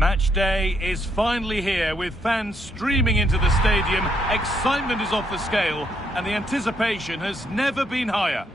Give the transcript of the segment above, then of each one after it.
Match day is finally here with fans streaming into the stadium, excitement is off the scale and the anticipation has never been higher.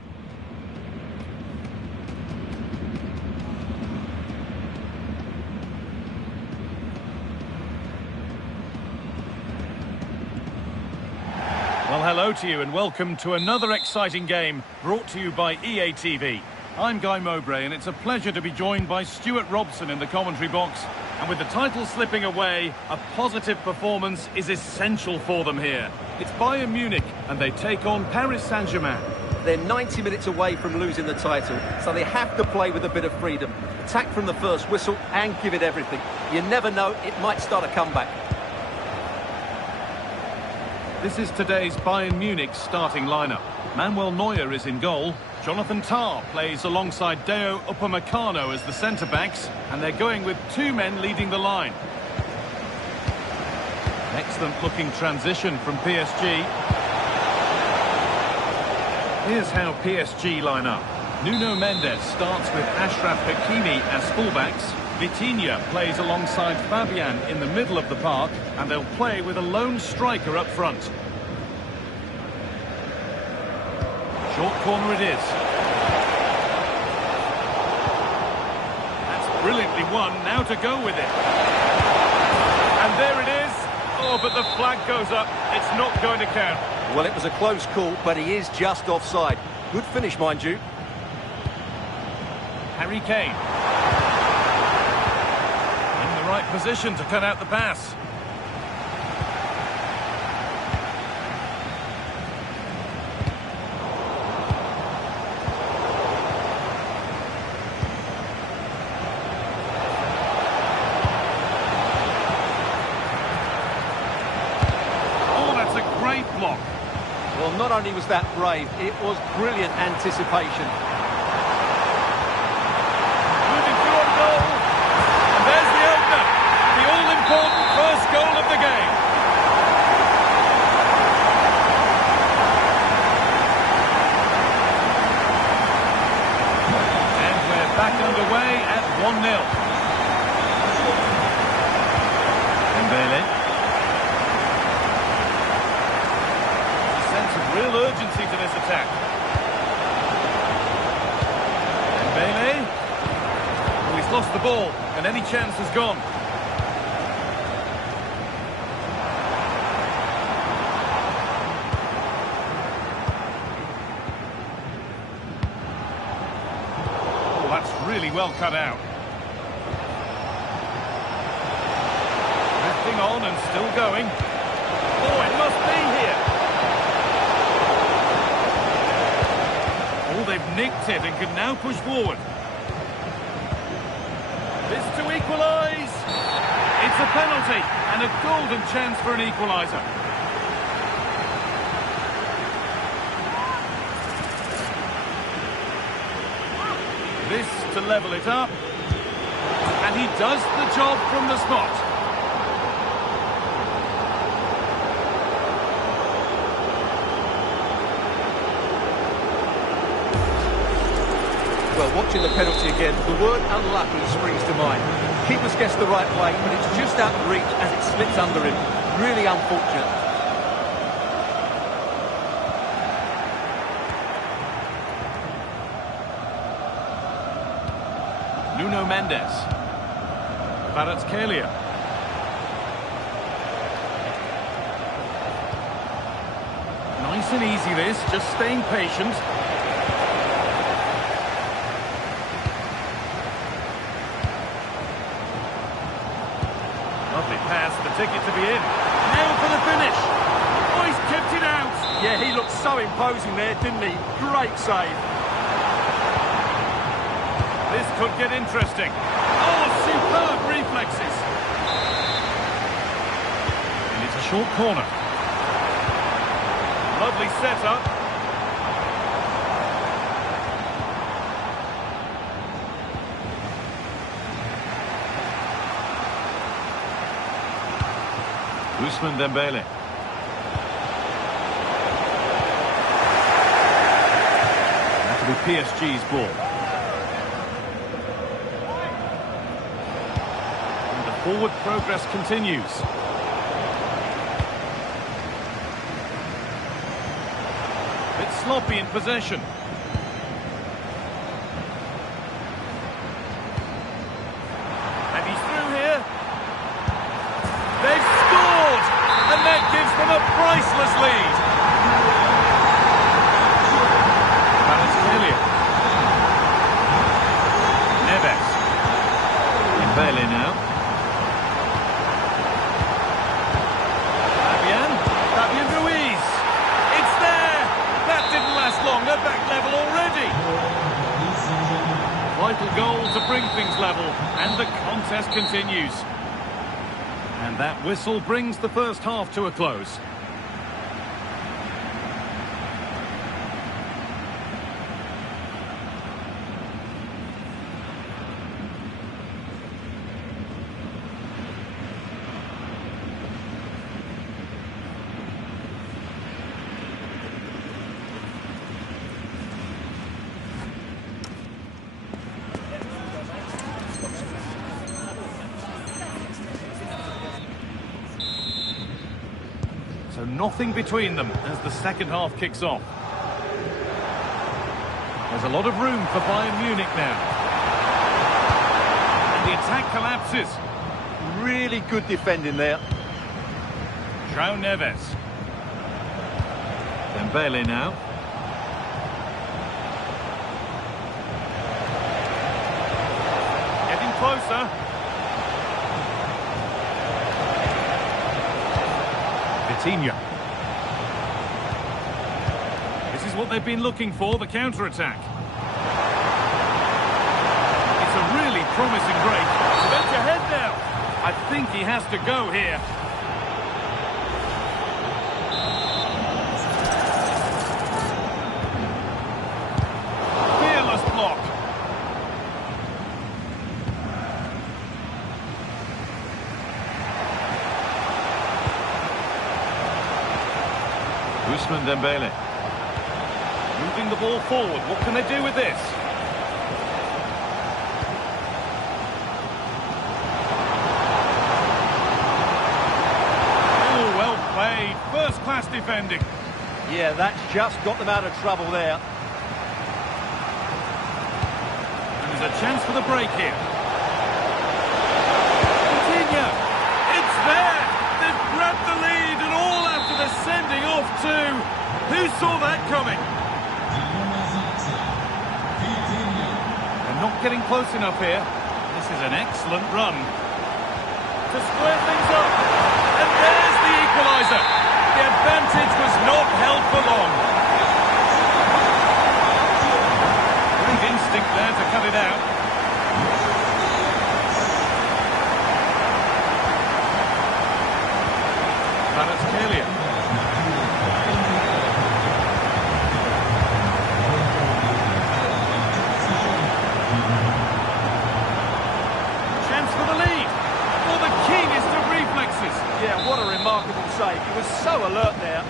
Well, hello to you and welcome to another exciting game brought to you by EA TV. I'm Guy Mowbray and it's a pleasure to be joined by Stuart Robson in the commentary box. And with the title slipping away, a positive performance is essential for them here. It's Bayern Munich and they take on Paris Saint-Germain. They're 90 minutes away from losing the title, so they have to play with a bit of freedom. Attack from the first whistle and give it everything. You never know, it might start a comeback. This is today's Bayern Munich starting lineup. Manuel Neuer is in goal. Jonathan Tah plays alongside Dayot Upamecano as the centre-backs, and they're going with two men leading the line. Excellent looking transition from PSG. Here's how PSG line up. Nuno Mendes starts with Achraf Hakimi as fullbacks. Vitinha plays alongside Fabian in the middle of the park, and they'll play with a lone striker up front. Short corner it is. That's brilliantly won, now to go with it. And there it is. Oh, but the flag goes up. It's not going to count. Well, it was a close call, but he is just offside. Good finish, mind you. Harry Kane. In the right position to cut out the pass. Block. Well, not only was that brave, it was brilliant anticipation. Moving through on goal. And there's the opener. The all-important first goal of the game. And we're back underway at 1-0. Dembele. Real urgency to this attack. Dembele. Oh, he's lost the ball, and any chance has gone. Oh, that's really well cut out. Drifting on and still going. Oh, it must be here. They've nicked it and can now push forward. This to equalise. It's a penalty and a golden chance for an equaliser. This to level it up. And he does the job from the spot. Well, watching the penalty again, the word unlucky springs to mind. Keeper's guessed the right way, but it's just out of reach as it slips under him. Really unfortunate. Nuno Mendes. Kvaratskhelia. Nice and easy this, just staying patient. Lovely pass, the ticket to be in. Now for the finish. Oh, he's kept it out. Yeah, he looked so imposing there, didn't he? Great save. This could get interesting. Oh, superb reflexes. And it's a short corner. Lovely setup. Ousmane Dembele. That'll be PSG's ball. And the Forward progress continues. Bit sloppy in possession. And he's through here. They've scored! And that gives them a priceless lead. Kvaratskhelia. Neves. Dembele now. Fabian Ruiz. It's there. That didn't last long. They're back level already. Vital goal to bring things level, and the contest continues. And that whistle brings the first half to a close. So nothing between them as the second half kicks off. There's a lot of room for Bayern Munich now. And the attack collapses. Really good defending there. João Neves. Dembele now. Getting closer. Vitinha. This is what they've been looking for, the counter-attack. It's a really promising break. It's ahead now. I think he has to go here. Fearless block. Ousmane Dembele. Moving the ball forward. What can they do with this? Oh, well played. First-class defending. Yeah, that's just got them out of trouble there. And there's a chance for the break here. Coutinho. It's there. They've grabbed the lead and all after the sending off too. Who saw that coming? They're not getting close enough here. This is an excellent run. To square things up. And there's the equaliser. The advantage was not held for long. Great instinct there to cut it out. Kvaratskhelia. Chance for the lead. For the keenest of reflexes. Yeah, what a remarkable save. He was so alert there.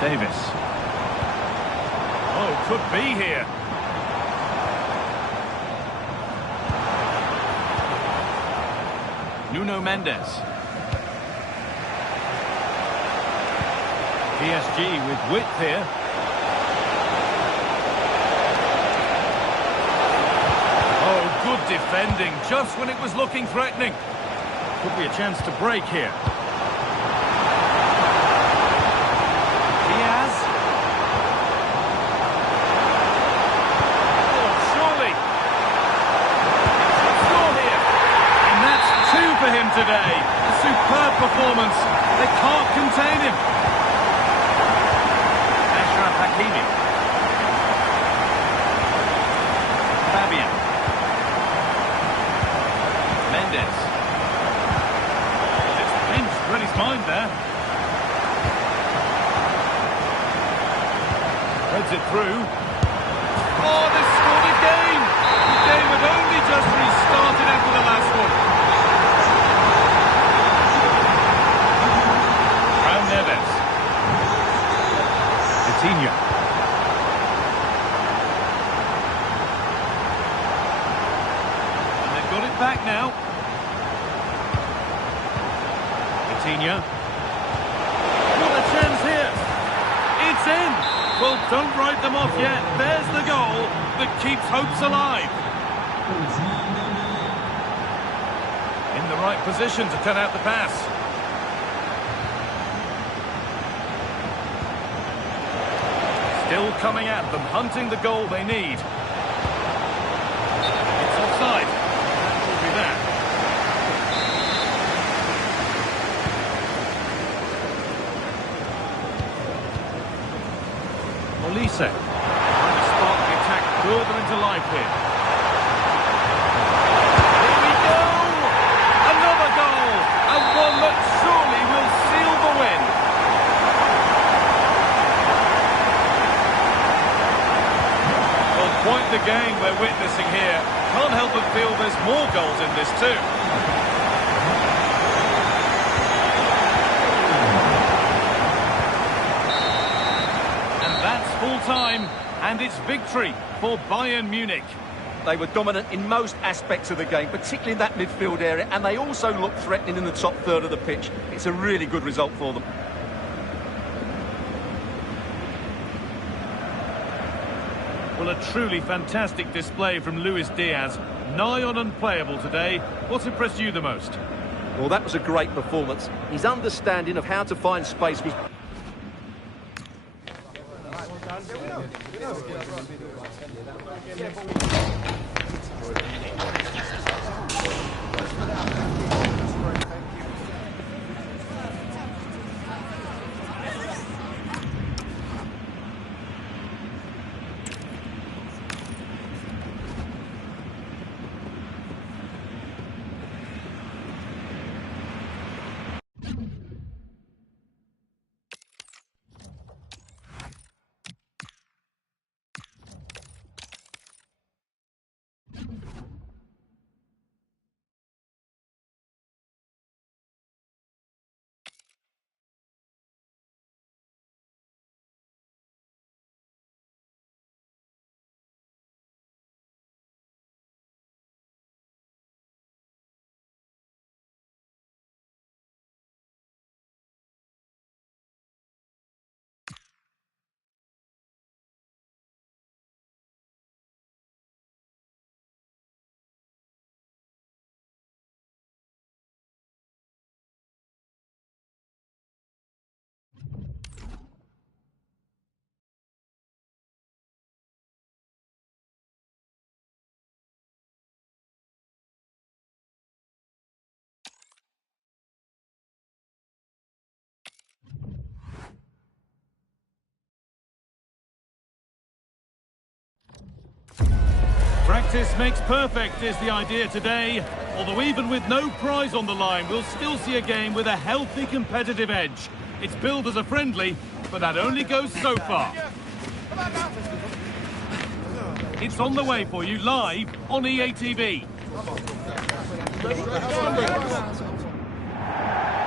Davis. Oh, could be here. Nuno Mendes. PSG with width here. Oh, good defending, just when it was looking threatening. Could be a chance to break here. Diaz. Oh, surely. Score here. And that's two for him today. A superb performance. They can't contain him. Achraf Hakimi. Fabian. Mendes. Just pinched, read his mind there. Threads it through. Oh, they scored again! The game had only just restarted after the last one. João Neves. Vitinha. Well, don't write them off yet. There's the goal that keeps hopes alive. In the right position to cut out the pass. Still coming at them, hunting the goal they need. It's offside. That will be that. Olise trying to spark the attack further into life here. Here we go! Another goal! And one that surely will seal the win. Well, quite the game we're witnessing here. Can't help but feel there's more goals in this too. Full time, and it's victory for Bayern Munich. They were dominant in most aspects of the game, particularly in that midfield area, and they also looked threatening in the top third of the pitch. It's a really good result for them. Well, a truly fantastic display from Luis Diaz. Nigh on unplayable today. What's impressed you the most? Well, that was a great performance. His understanding of how to find space was... Practice makes perfect is the idea today. Although even with no prize on the line, we'll still see a game with a healthy competitive edge. It's billed as a friendly, but that only goes so far. It's on the way for you live on EA TV.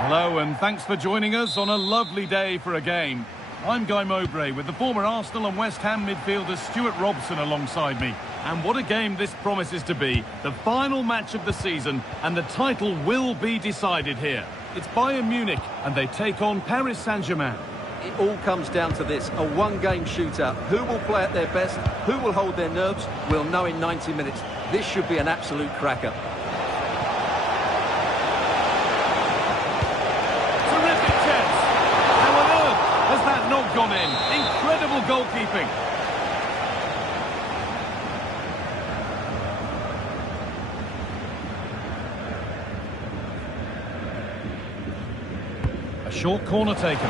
Hello and thanks for joining us on a lovely day for a game. I'm Guy Mowbray with the former Arsenal and West Ham midfielder Stuart Robson alongside me. And what a game this promises to be. The final match of the season, and the title will be decided here. It's Bayern Munich, and they take on Paris Saint-Germain. It all comes down to this, a one-game shootout. Who will play at their best? Who will hold their nerves? We'll know in 90 minutes. This should be an absolute cracker. Terrific chance. How on earth has that not gone in? Incredible goalkeeping. A short corner taken.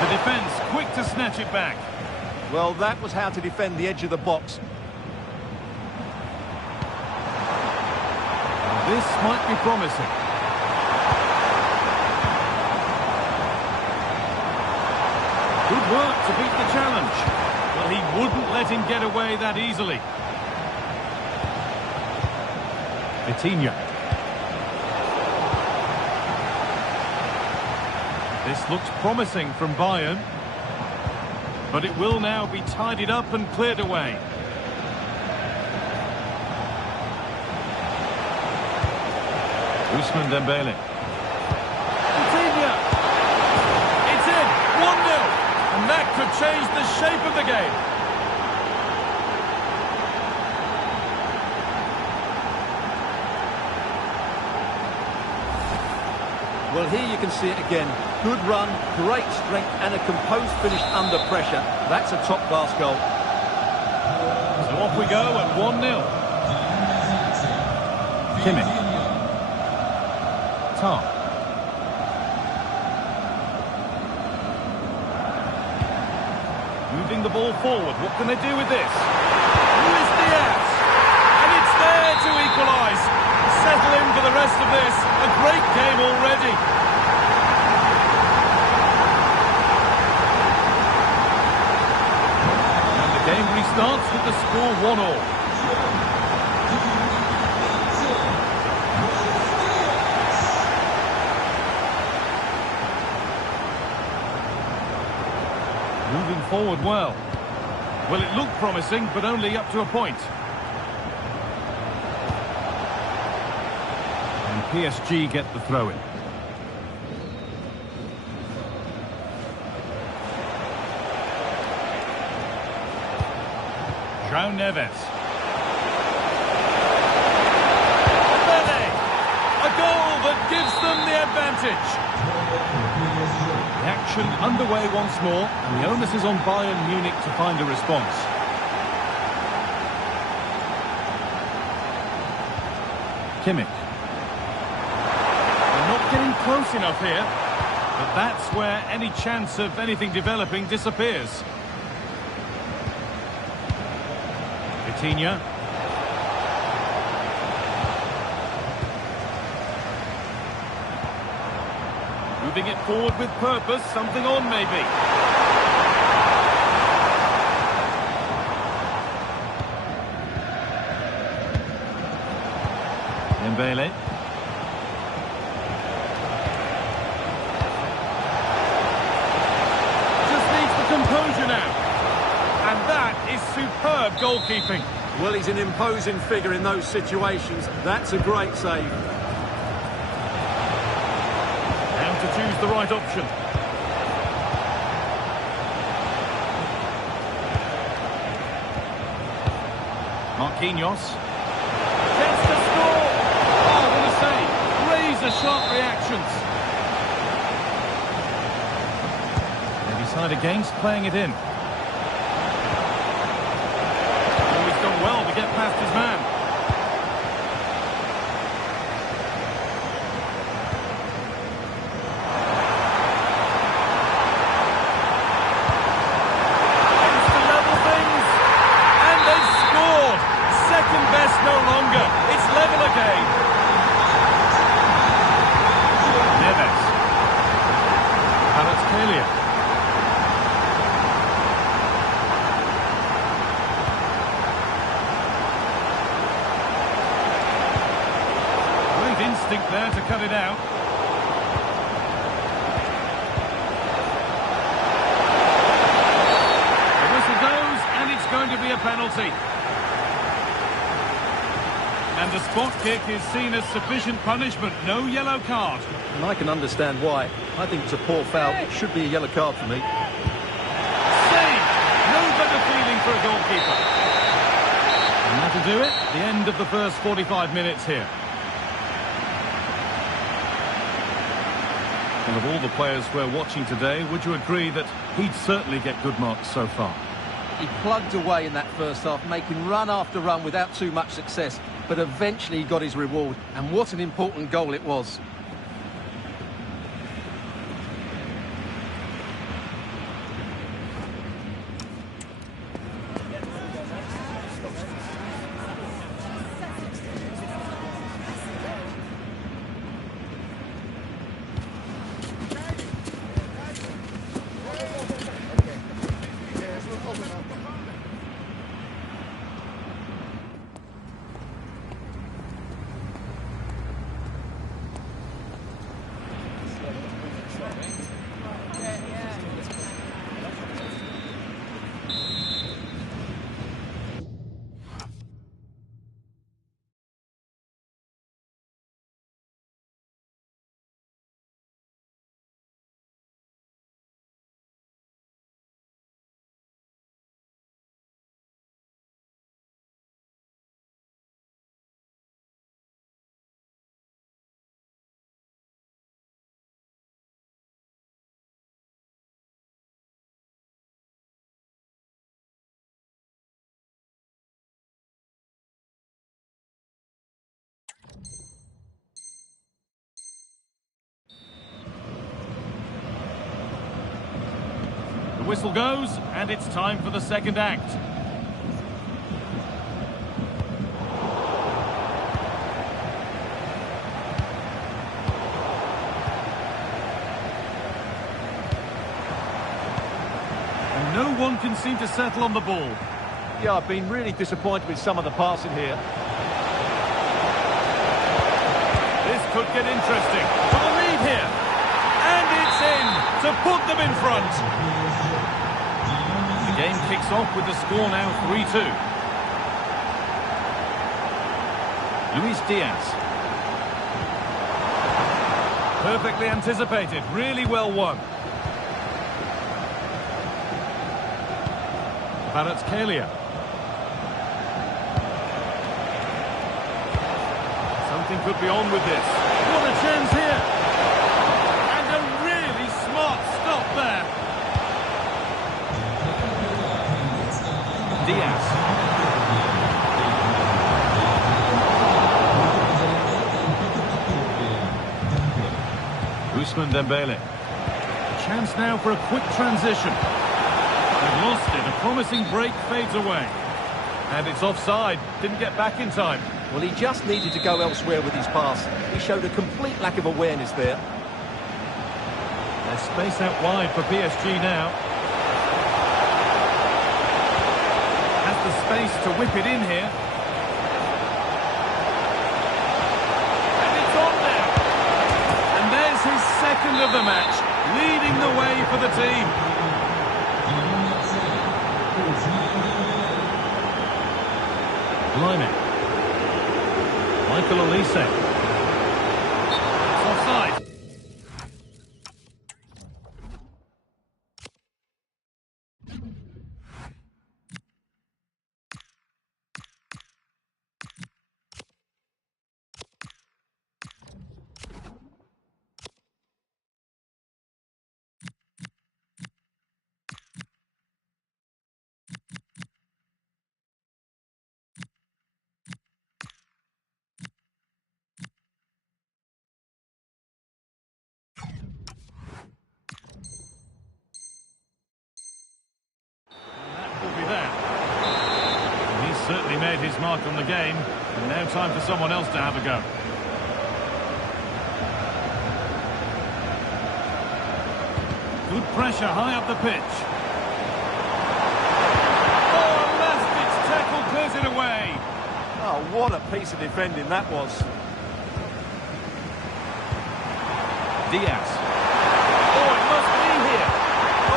The defence quick to snatch it back. Well, that was how to defend the edge of the box. This might be promising. Good work to beat the challenge. Well, he wouldn't let him get away that easily. Vitinha. This looks promising from Bayern. But it will now be tidied up and cleared away. Ousmane Dembele. Vitinha! It's in! shape of the game. Well, here you can see it again. Good run, great strength, and a composed finish under pressure. That's a top-class goal. So off we go at 1-0. Kimmich. Tar. Moving the ball forward. What can they do with this? Luis Diaz. And it's there to equalise. Settle in for the rest of this. A great game already. And the game restarts with the score 1-1. Moving forward well. Well, it looked promising, but only up to a point. And PSG get the throw-in. João Neves. Valverde. A goal that gives them the advantage. The action underway once more, and the onus is on Bayern Munich to find a response. Kimmich. They're not getting close enough here, but that's where any chance of anything developing disappears. Vitinha. Moving it forward with purpose, something on maybe. Dembele. Just needs the composure now. And that is superb goalkeeping. Well, he's an imposing figure in those situations. That's a great save. To choose the right option. Marquinhos. Chance to score! Oh, what a save! Razor-sharp reactions. They decide against playing it in. Oh, he's done well to get past his man. No longer. It's level again. Neves. Kvaratskhelia. Great instinct there to cut it out. The whistle goes, and it's going to be a penalty. And the spot kick is seen as sufficient punishment. No yellow card. And I can understand why. I think it's a poor foul. It should be a yellow card for me. Save! No better feeling for a goalkeeper. And that'll do it. The end of the first 45 minutes here. And of all the players we're watching today, would you agree that he'd certainly get good marks so far? He plugged away in that first half, making run after run without too much success. But eventually he got his reward, and what an important goal it was. whistle goes, and it's time for the second act. And no one can seem to settle on the ball. Yeah, I've been really disappointed with some of the passing here. This could get interesting. For the lead here. And it's in to put them in front. The game kicks off with the score now 3-2. Luis Diaz. Perfectly anticipated. Really well won. Kvaratskhelia. Something could be on with this. What a chance here. And a really smart stop there. Diaz. Ousmane Dembele. A chance now for a quick transition. They've lost it. A promising break fades away. And it's offside. Didn't get back in time. Well, he just needed to go elsewhere with his pass. He showed a complete lack of awareness there. There's space out wide for PSG now. Has the space to whip it in here. And it's on there. And there's his second of the match, leading the way for the team. Blimey. Michael Olise. It's offside. Certainly made his mark on the game, and now time for someone else to have a go. Good pressure high up the pitch. Oh, last-ditch tackle clears it away. Oh, what a piece of defending that was. Diaz. Oh, it must be here.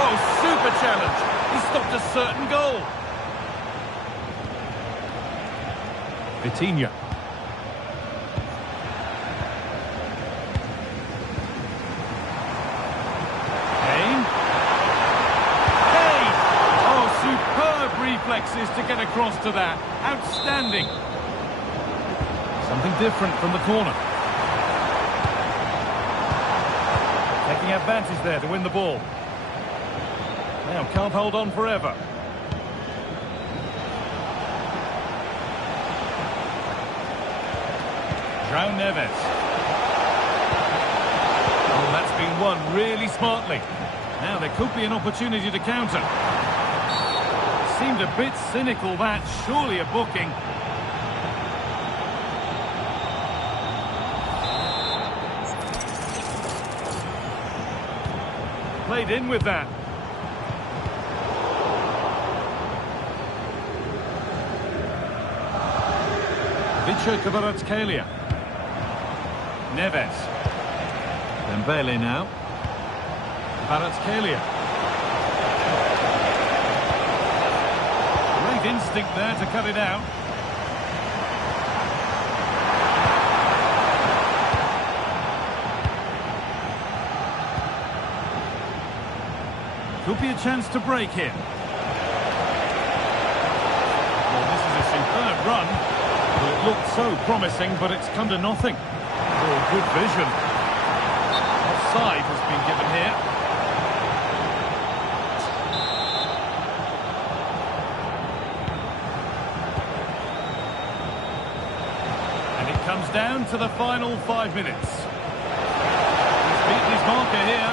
Oh, super challenge. He stopped a certain goal. Vitinha. Kane. Kane! Oh, superb reflexes to get across to that. Outstanding. Something different from the corner. Taking advantage there to win the ball. Now can't hold on forever. João Neves. Oh, that's been won really smartly. Now there could be an opportunity to counter. Seemed a bit cynical, that. Surely a booking. Played in with that. Vitor Kvaratskhelia. Neves. Dembele now. Kvaratskhelia. Great instinct there to cut it out. Could be a chance to break here. Well, this is a superb run. Well, it looked so promising, but it's come to nothing. Oh, good vision. Offside has been given here. And it comes down to the final 5 minutes. He's beaten his marker here.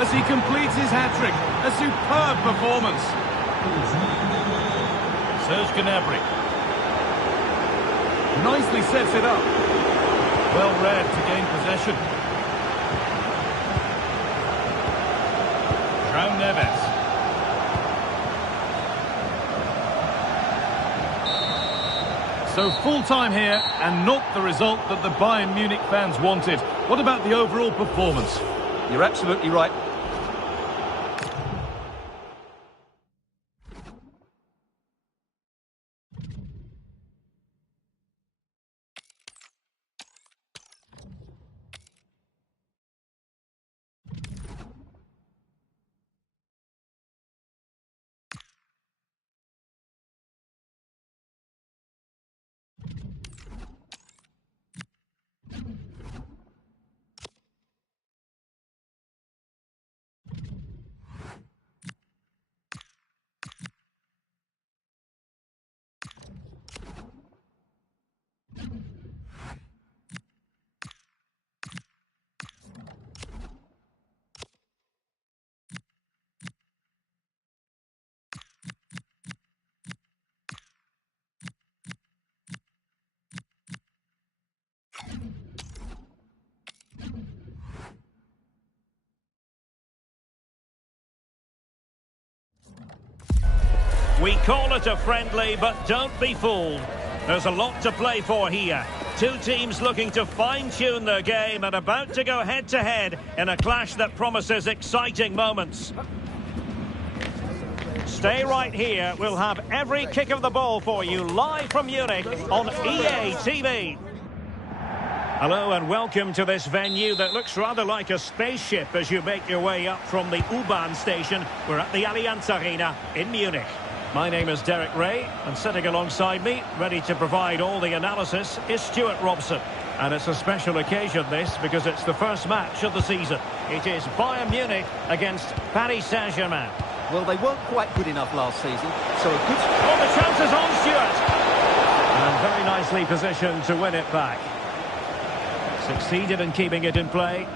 as he completes his hat-trick. A superb performance. Serge Gnabry. Nicely sets it up. Well read to gain possession. João Neves. So full time here, and not the result that the Bayern Munich fans wanted. What about the overall performance? You're absolutely right. We call it a friendly, but don't be fooled. There's a lot to play for here. Two teams looking to fine-tune their game and about to go head-to-head in a clash that promises exciting moments. Stay right here. We'll have every kick of the ball for you live from Munich on EA TV. Hello and welcome to this venue that looks rather like a spaceship as you make your way up from the U-Bahn station. We're at the Allianz Arena in Munich. My name is Derek Ray, and sitting alongside me, ready to provide all the analysis, is Stuart Robson. And it's a special occasion, this, because it's the first match of the season. It is Bayern Munich against Paris Saint-Germain. Well, they weren't quite good enough last season, so a good... Oh, the chance is on, Stuart! And very nicely positioned to win it back. Succeeded in keeping it in play.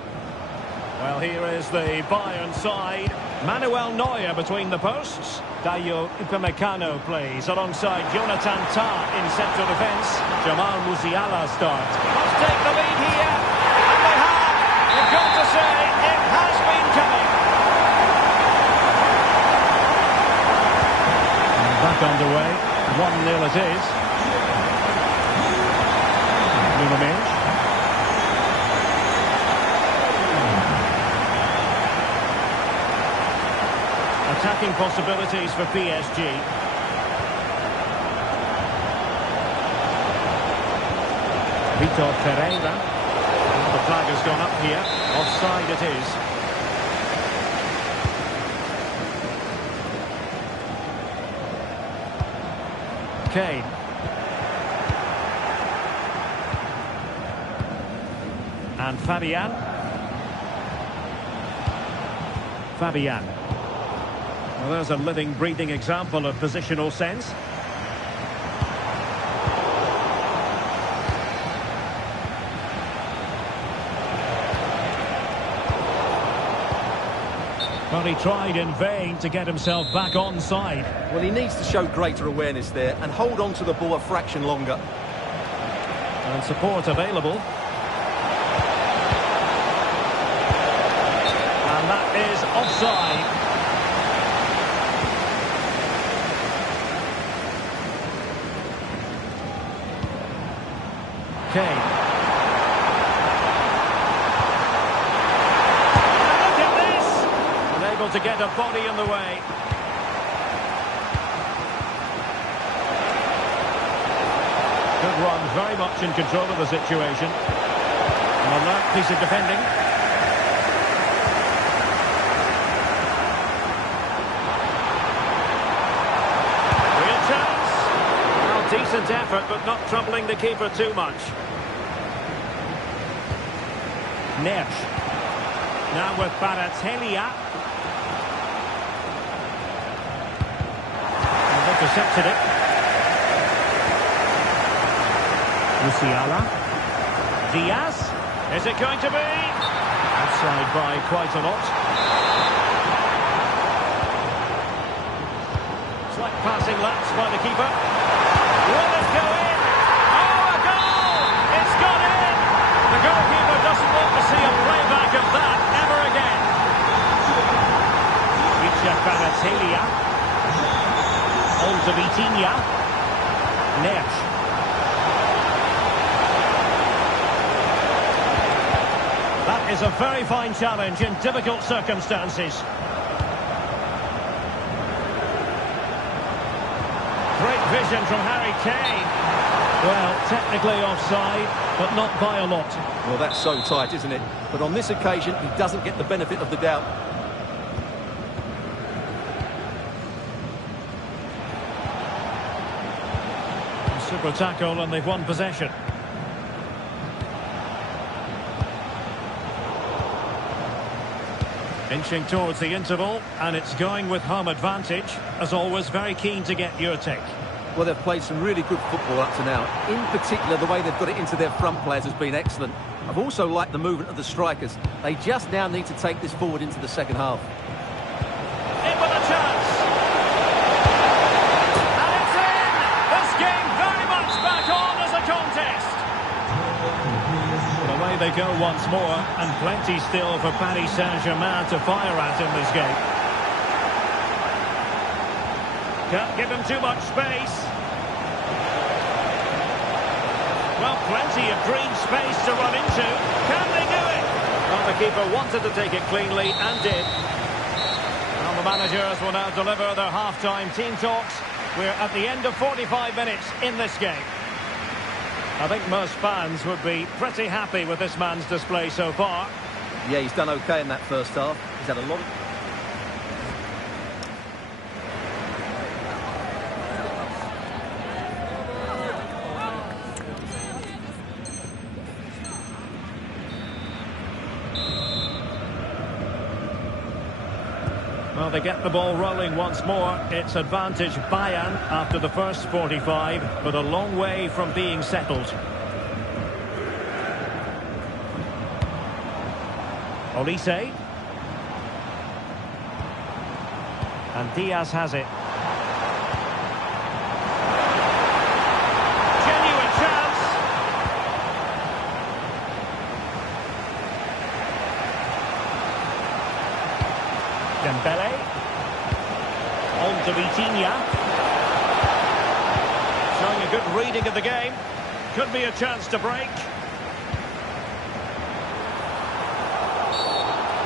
Well, here is the Bayern side. Manuel Neuer between the posts. Dayo Upamecano plays alongside Jonathan Tah in central defence. Jamal Musiala starts. Must take the lead here. And they have. You've got to say, it has been coming. And back underway. 1-0 it is. Numamir. Attacking possibilities for PSG. Vitor Pereira. The flag has gone up here. Offside it is. Kane. And Fabian. Well, there's a living, breathing example of positional sense. But he tried in vain to get himself back on side. Well, he needs to show greater awareness there and hold on to the ball a fraction longer. And support available. And that is offside. Kane. And look at this! Unable to get a body in the way. Good run, very much in control of the situation. An alert piece of defending. Real chance. Well, decent effort, but not troubling the keeper too much. Neves. Now with Balotelli. And intercepted it. Musiala. Diaz. Is it going to be? Outside by quite a lot. passing lapse by the keeper. Will it go in? Oh, a goal! It's gone in! The goalkeeper doesn't want to see a playback of that ever again. Richa Kvaratskhelia. On to Vitinha. Neres. That is a very fine challenge in difficult circumstances. Great vision from Harry Kane. Well, technically offside, but not by a lot. Well, that's so tight, isn't it? But on this occasion, he doesn't get the benefit of the doubt. Super tackle, and they've won possession. Inching towards the interval, and it's going with home advantage. As always, very keen to get your take. Well, they've played some really good football up to now. In particular, the way they've got it into their front players has been excellent. I've also liked the movement of the strikers. They just now need to take this forward into the second half. In with a chance! And it's in! This game very much back on as a contest! Well, away they go once more, and plenty still for Paris Saint-Germain to fire at in this game. Can't give him too much space. Well, plenty of green space to run into. Can they do it? Well, the keeper wanted to take it cleanly and did. Well, the managers will now deliver their half-time team talks. We're at the end of 45 minutes in this game. I think most fans would be pretty happy with this man's display so far. Yeah, he's done okay in that first half. He's had a lot of... Well, they get the ball rolling once more. It's advantage Bayern after the first 45, but a long way from being settled. Olise. And Diaz has it. Genuine chance. Dembele. On to Vitinha. Showing a good reading of the game. Could be a chance to break.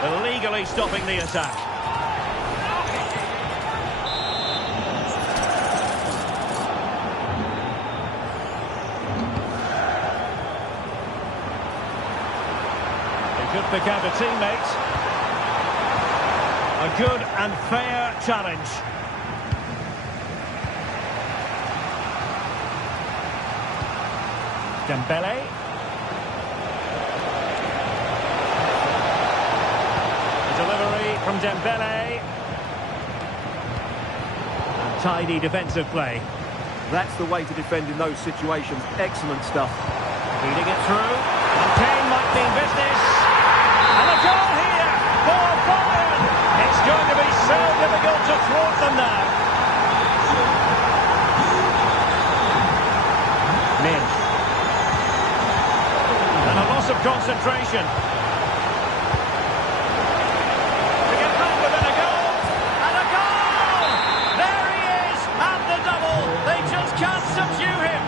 Illegally stopping the attack. He could pick out a teammate. A good and fair challenge. Dembele. The delivery from Dembele. And tidy defensive play. That's the way to defend in those situations. Excellent stuff. Feeding it through. And Kane might mean business. And a goal here for Bayern. It's going to be so difficult to thwart them now. Min. And a loss of concentration. To get back within a goal. And a goal! There he is at the double. They just can't subdue him.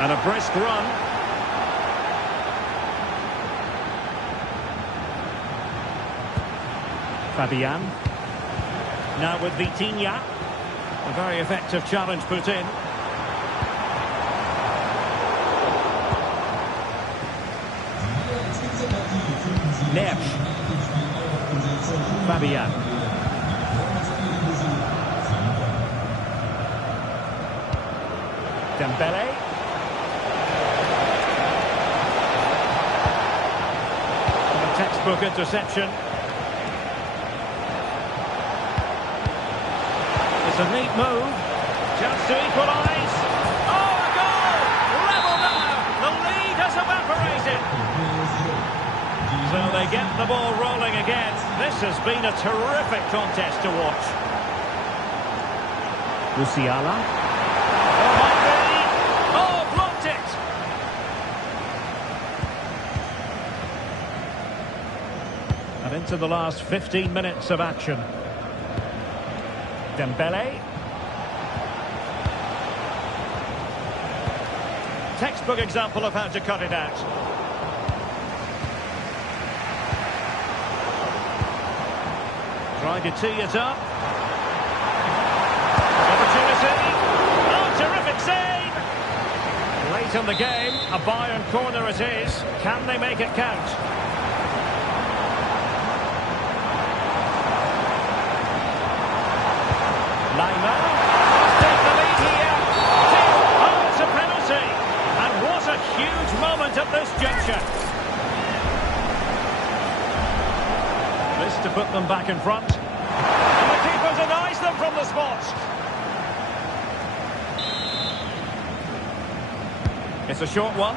And a brisk run. Fabian. Now with Vitinha. A very effective challenge put in. Neres. Fabian. Dembele. And a textbook interception. It's a neat move. Chance to equalise. Oh, a goal! Level now. The lead has evaporated. So they get the ball rolling again. This has been a terrific contest to watch. Musiala. Oh, might be. Oh, blocked it. And into the last 15 minutes of action. Dembele. Textbook example of how to cut it out. Trying to tee it up. Opportunity. Oh, terrific save! Late in the game, a Bayern corner it is. Can they make it count? Lima. Must take the lead here. Oh, it's a penalty. And what a huge moment at this juncture. This to put them back in front. And the keeper denies them from the spot. It's a short one.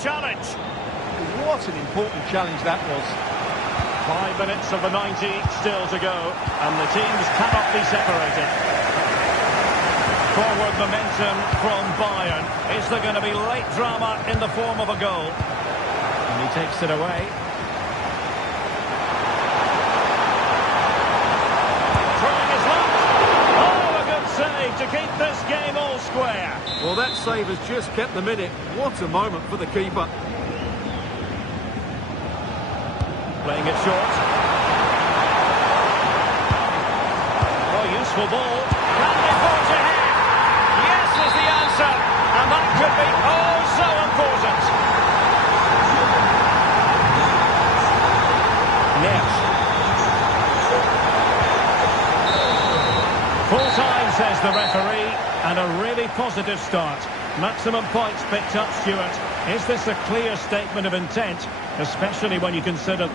Challenge. What an important challenge that was. 5 minutes of the 90 still to go, and the teams cannot be separated. Forward momentum from Bayern. Is there going to be late drama in the form of a goal? And he takes it away. Trying his luck. Oh, a good save to keep this game all square. Well, that save has just kept them in it. What a moment for the keeper. Playing it short. Oh, useful ball. Can they forge ahead? Yes is the answer. And that could be oh so important. Next. Full time, says the referee. And a really positive start. Maximum points picked up, Stuart. Is this a clear statement of intent, especially when you consider...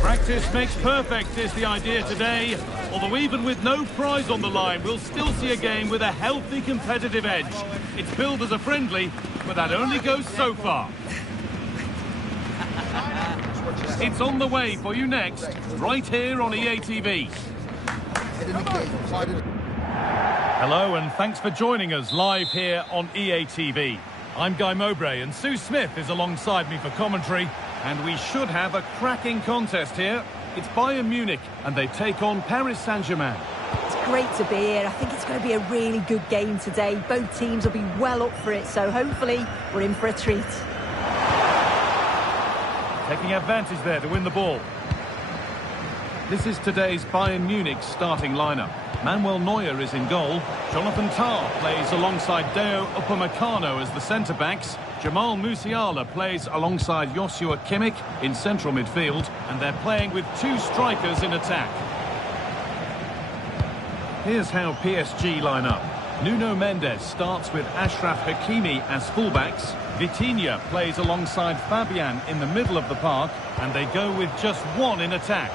Practice makes perfect is the idea today. Although even with no prize on the line, we'll still see a game with a healthy competitive edge. It's billed as a friendly, but that only goes so far. It's on the way for you next, right here on EA TV. Hello and thanks for joining us live here on EA TV. I'm Guy Mowbray and Sue Smith is alongside me for commentary. And we should have a cracking contest here. It's Bayern Munich, and they take on Paris Saint-Germain. It's great to be here. I think it's going to be a really good game today. Both teams will be well up for it, so hopefully we're in for a treat. Taking advantage there to win the ball. This is today's Bayern Munich starting lineup. Manuel Neuer is in goal. Jonathan Tah plays alongside Deo Upamecano as the centre-backs. Jamal Musiala plays alongside Joshua Kimmich in central midfield, and they're playing with 2 strikers in attack. Here's how PSG line up. Nuno Mendes starts with Achraf Hakimi as fullbacks. Vitinha plays alongside Fabian in the middle of the park, and they go with just 1 in attack.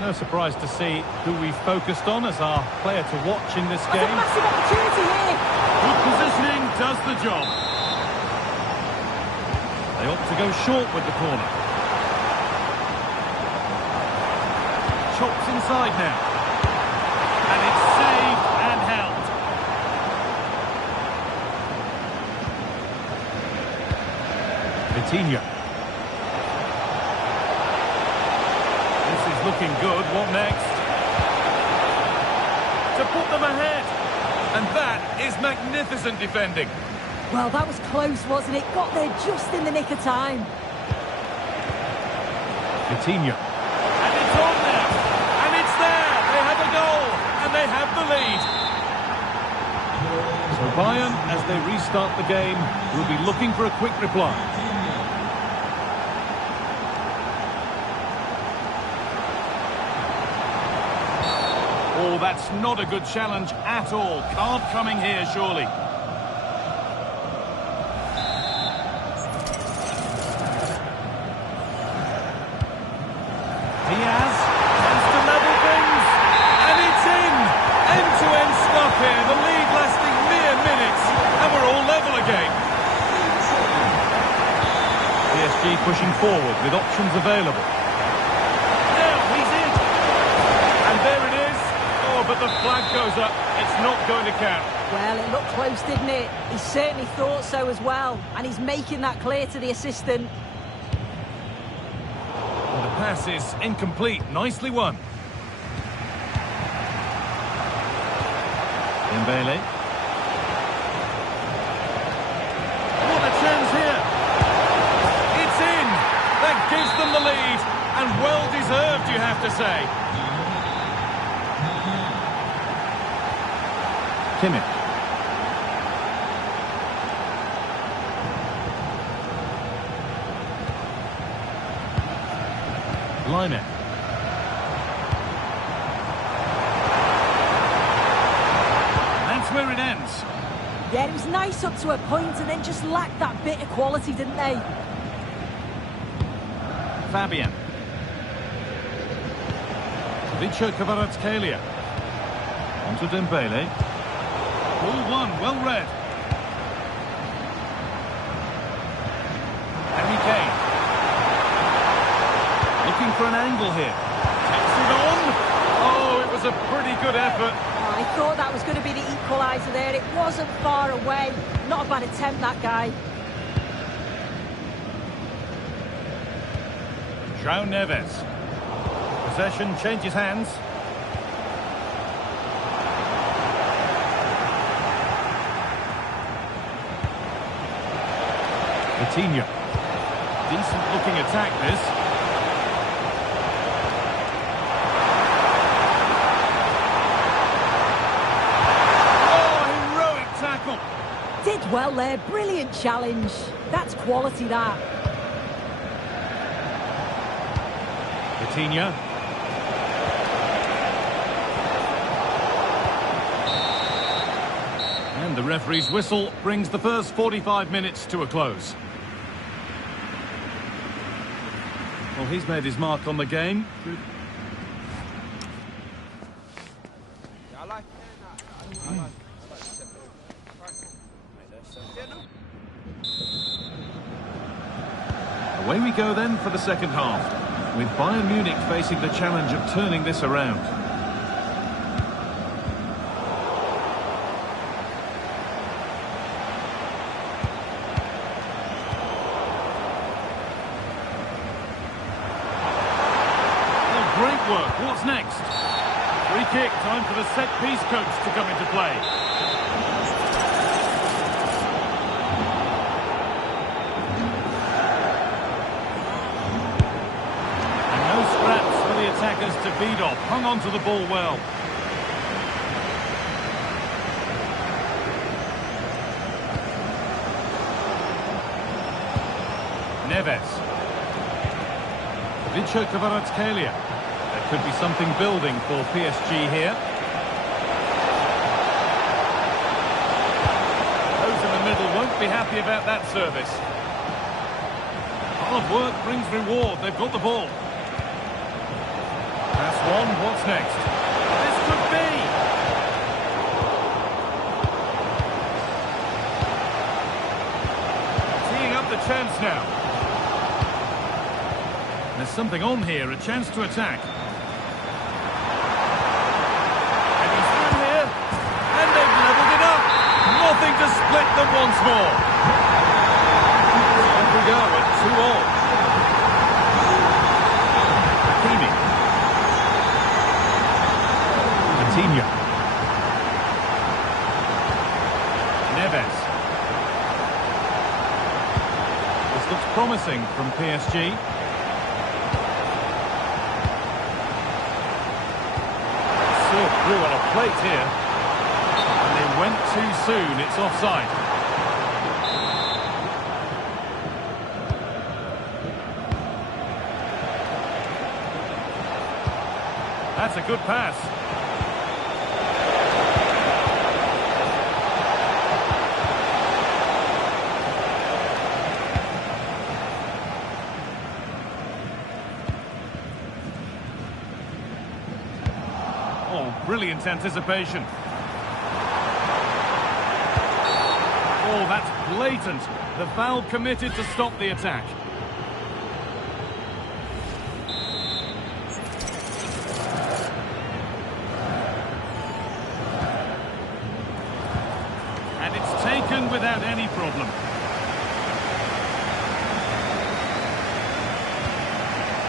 No surprise to see who we focused on as our player to watch in this game. That's a massive opportunity here. Good positioning does the job. They opt to go short with the corner. Chops inside now. And it's saved Coutinho. This is looking good. What next? To put them ahead. And that is magnificent defending. Well, that was close, wasn't it? Got there just in the nick of time. Coutinho. And it's on now. And it's there. They have a goal. And they have the lead. So Bayern, as they restart the game, will be looking for a quick reply. Oh, that's not a good challenge at all. Card coming here, surely. Diaz tends to level things. And it's in! End-to-end stuff here. The lead lasting mere minutes. And we're all level again. PSG pushing forward with options available. Now he's in. And there it is. Oh, but the flag goes up. It's not going to count. Well, it looked close, didn't it? He certainly thought so as well. And he's making that clear to the assistant. And the pass is incomplete. Nicely won. Dembele. What a chance here. It's in. That gives them the lead. And well deserved, you have to say. Kimmich. Line it. That's where it ends. Yeah, it was nice up to a point and then just lacked that bit of quality, didn't they? Fabian. Vicha Kvaratskhelia. Onto Dembele. Ball one, well read. Harry Kane. Looking for an angle here. Takes it on. Oh, it was a pretty good effort. Oh, I thought that was going to be the equaliser there. It wasn't far away. Not a bad attempt, that guy. João Neves. Possession changes hands. Coutinho. Decent looking attack this. Oh, heroic tackle. Did well there. Brilliant challenge. That's quality, that. Coutinho. And the referee's whistle brings the first 45 minutes to a close. Well, he's made his mark on the game. Away we go then for the second half, with Bayern Munich facing the challenge of turning this around. Great work. What's next? Free kick. Time for the set-piece coach to come into play. And no scraps for the attackers to feed off. Hung on to the ball well. Neves. Vicha Kvaratskhelia. There could be something building for PSG here. Those in the middle won't be happy about that service. Hard work brings reward. They've got the ball. Pass one. What's next? This could be. Teeing up the chance now. There's something on here, a chance to attack. And he's through here, and they've levelled it up. Nothing to split them once more. So off we go, a promising from PSG. Served through on a plate here. And they went too soon. It's offside. That's a good pass. Oh, brilliant anticipation. Oh, that's blatant. The foul committed to stop the attack. And it's taken without any problem.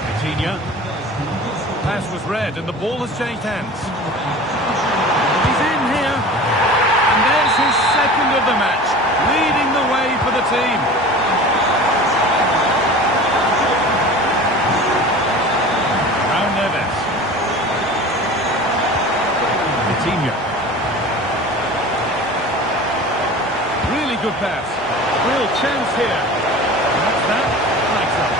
Coutinho. Pass was read and the ball has changed hands. He's in here. And there's his second of the match, leading the way for the team. Raul Neves. Coutinho. Really good pass. Real chance here. And that's that. Flags up.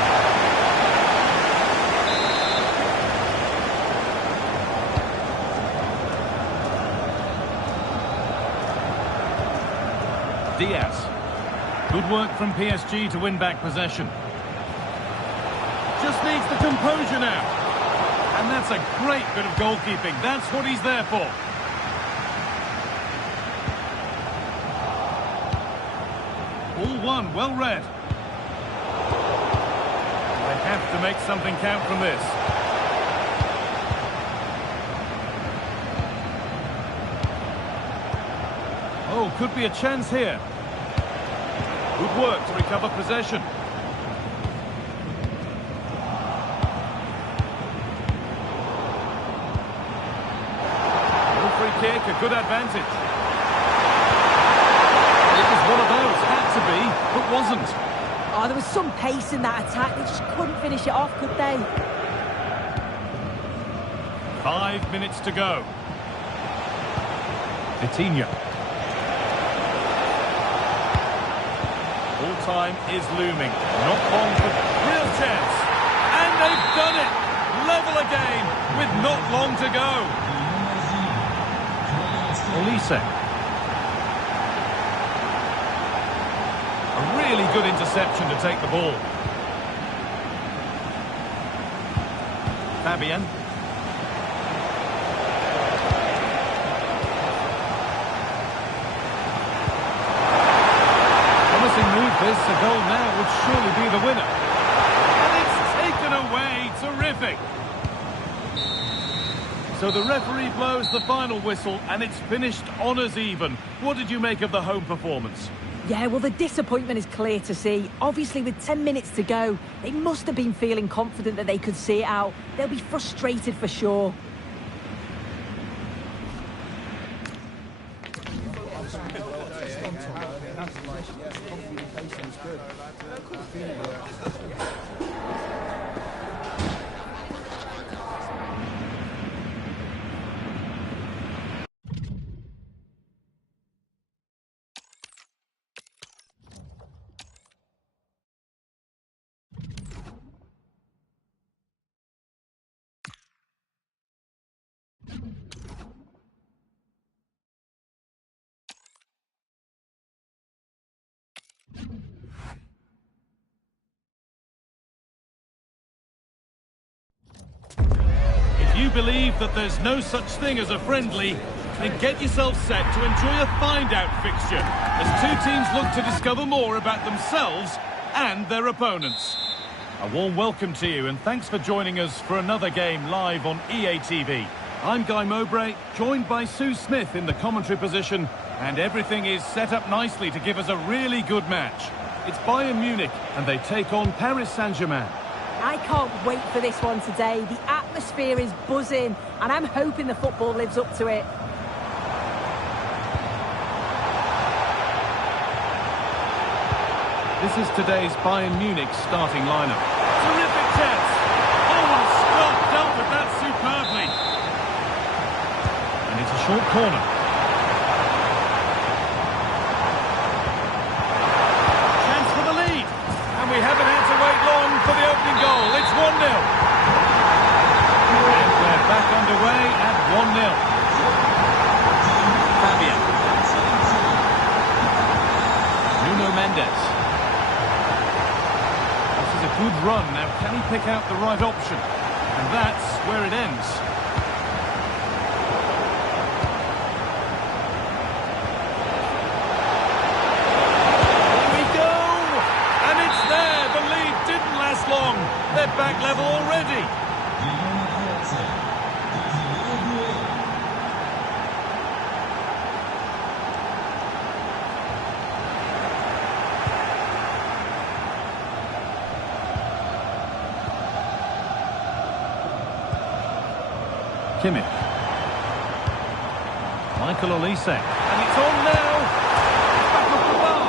Diaz. Good work from PSG to win back possession. Just needs the composure now. And that's a great bit of goalkeeping. That's what he's there for. All one, well read. They have to make something count from this. Oh, could be a chance here. Good work to recover possession. No free kick, a good advantage. It was one of those, had to be, but wasn't. Oh, there was some pace in that attack. They just couldn't finish it off, could they? 5 minutes to go. Coutinho. All time is looming. Not long for real chance. And they've done it. Level again with not long to go. Olise. A really good interception to take the ball. Fabian. Move this, a goal now would surely be the winner. And it's taken away, terrific. So the referee blows the final whistle and it's finished honours even. What did you make of the home performance? Yeah, well, the disappointment is clear to see. Obviously, with 10 minutes to go, they must have been feeling confident that they could see it out. They'll be frustrated for sure. If you believe that there's no such thing as a friendly, then get yourself set to enjoy a find-out fixture as two teams look to discover more about themselves and their opponents. A warm welcome to you and thanks for joining us for another game live on EA TV. I'm Guy Mowbray, joined by Sue Smith in the commentary position, and everything is set up nicely to give us a really good match. It's Bayern Munich and they take on Paris Saint-Germain. I can't wait for this one today. The atmosphere is buzzing, and I'm hoping the football lives up to it. This is today's Bayern Munich starting lineup. Terrific chance. Oh, and Scott dealt with that superbly. And it's a short corner. Chance for the lead. And we haven't had to wait long for the opening goal. It's 1-0. And we're back underway at 1-0. Fabian. Nuno Mendes. This is a good run. Now, can he pick out the right option? And that's where it ends. Here we go! And it's there. The lead didn't last long. They're back level already. Kimmich. Michael Olise. And it's on now. Back off the bar.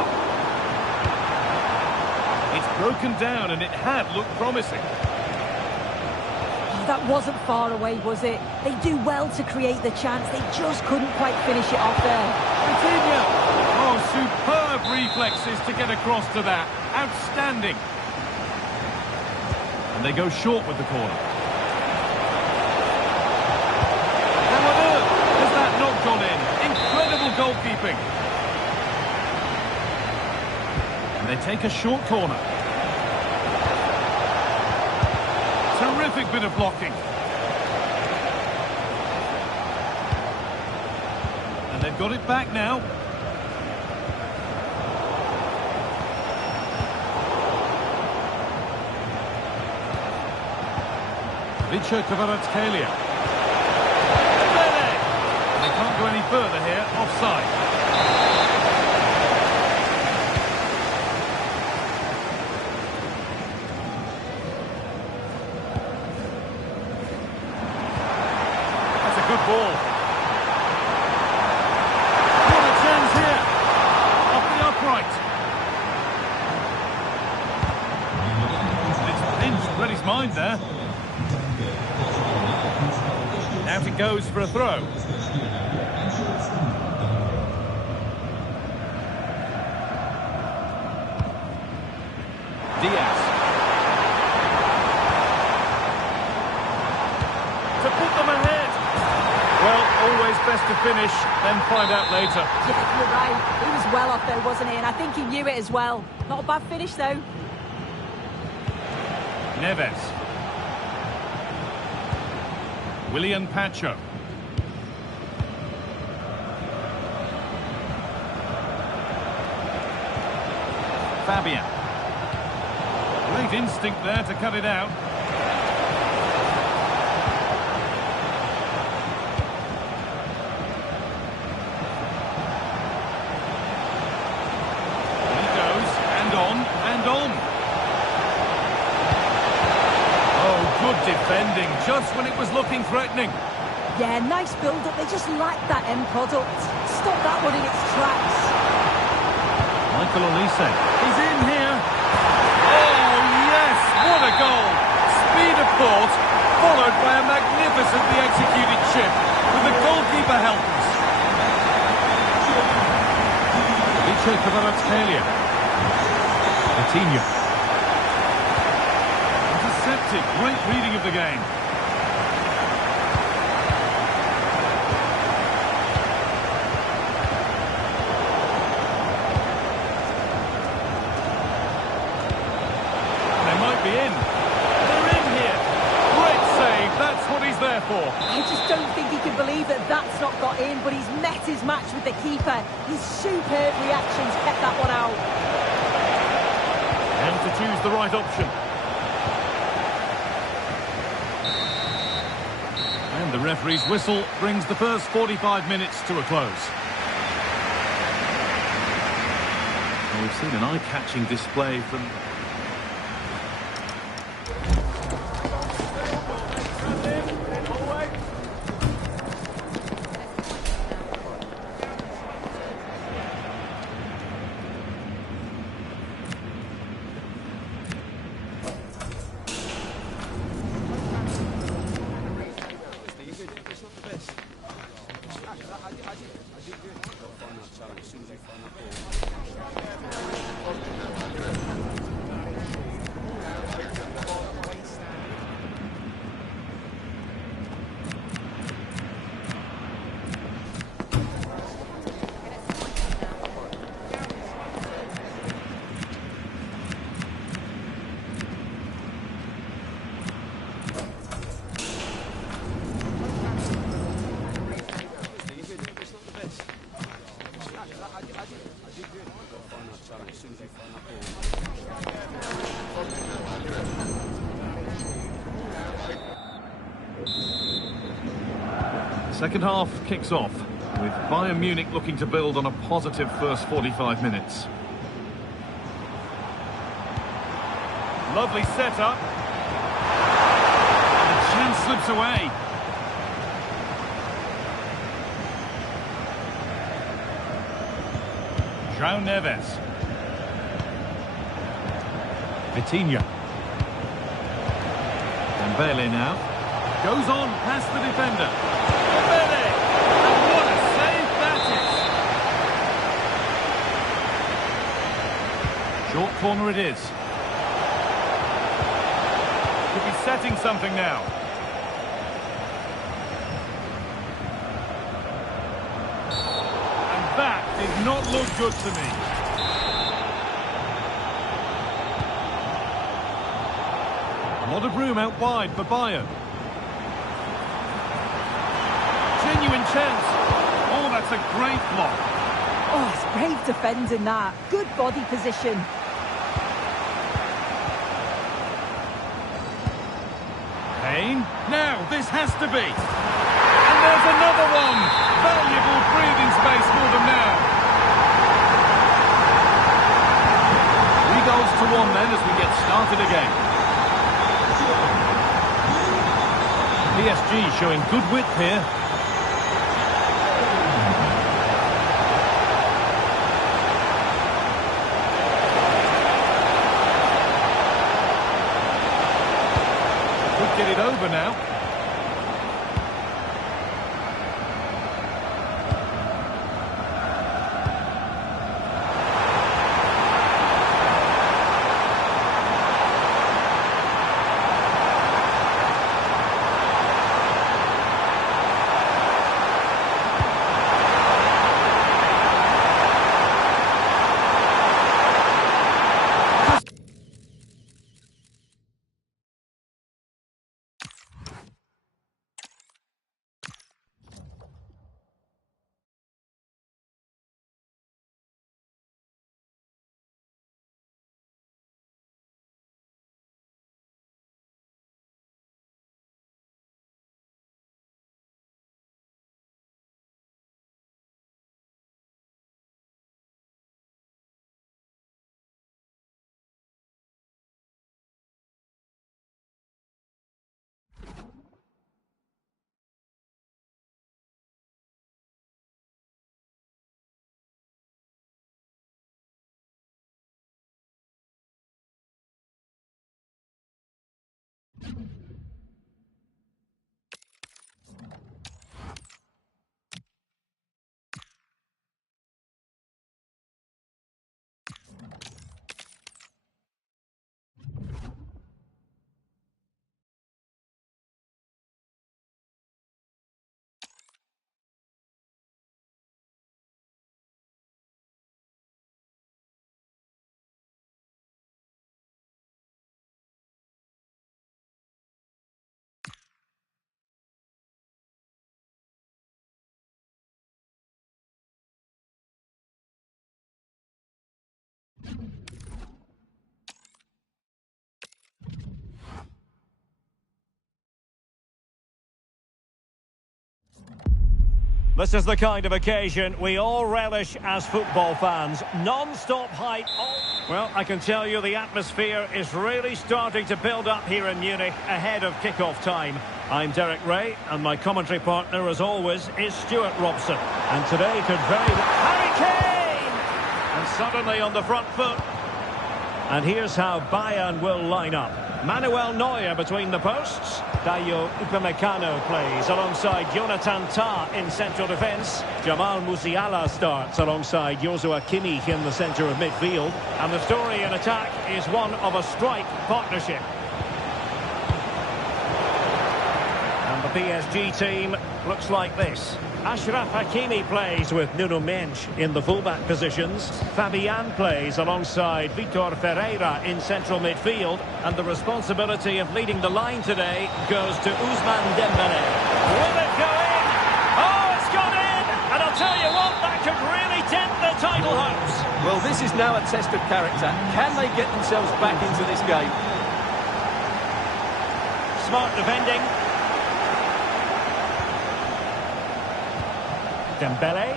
It's broken down and it had looked promising. Oh, that wasn't far away, was it? They do well to create the chance. They just couldn't quite finish it off there. Coutinho. Oh, superb reflexes to get across to that. Outstanding. And they go short with the corner. Gone in. Incredible goalkeeping. And they take a short corner. Terrific bit of blocking. And they've got it back now. Vicha Kvaratskhelia. Can't go any further here, offside. That's a good ball. What a chance here. Off the upright. It's pinched, read his mind there. Out it goes for a throw. Diaz. To put them ahead. Well, always best to finish, then find out later. Yeah, you're right. He was well off though, wasn't he? And I think he knew it as well. Not a bad finish though. Neves. Willian Pacho. Fabian. Great instinct there to cut it out. He goes, and on, and on. Oh, good defending, just when it was looking threatening. Yeah, nice build-up. They just lacked that end product. Stop that one in its tracks. Michael Olise. He's in here. Oh, yes! What a goal! Speed of thought, followed by a magnificently executed chip, with the goalkeeper helpless. Vicha Kvaratskhelia. Coutinho. Intercepted. Great reading of the game. Be in. They're in here. Great save. That's what he's there for. I just don't think he can believe that that's not got in, but he's met his match with the keeper. His superb reactions kept that one out. And to choose the right option. And the referee's whistle brings the first 45 minutes to a close. Well, we've seen an eye-catching display from... Second half kicks off with Bayern Munich looking to build on a positive first 45 minutes. Lovely setup. The chance slips away. João Neves. Vitinha. Dembele now. Goes on past the defender. Dembele! And what a save that is! Short corner it is. Could be setting something now. And that did not look good to me. A lot of room out wide for Bayern. Genuine chance. Oh, that's a great block. Oh, it's brave defending that. Good body position. Kane. Now, this has to be. And there's another one. Valuable breathing space for them now. 3 goals to 1 then as we get started again. PSG showing good width here. Could get it over now. This is the kind of occasion we all relish as football fans. Non-stop hype. Well, I can tell you the atmosphere is really starting to build up here in Munich ahead of kick-off time. I'm Derek Ray, and my commentary partner, as always, is Stuart Robson. And today could very well... Harry Kane! And suddenly on the front foot. And here's how Bayern will line up. Manuel Neuer between the posts. Dayot Upamecano plays alongside Jonathan Tah in central defence. Jamal Musiala starts alongside Joshua Kimmich in the centre of midfield. And the story in attack is one of a strike partnership. And the PSG team looks like this. Achraf Hakimi plays with Nuno Mendes in the fullback positions. Fabian plays alongside Vitor Ferreira in central midfield. And the responsibility of leading the line today goes to Ousmane Dembele. Will it go in? Oh, it's gone in! And I'll tell you what, that could really dent the title hopes. Well, this is now a test of character. Can they get themselves back into this game? Smart defending. Dembele.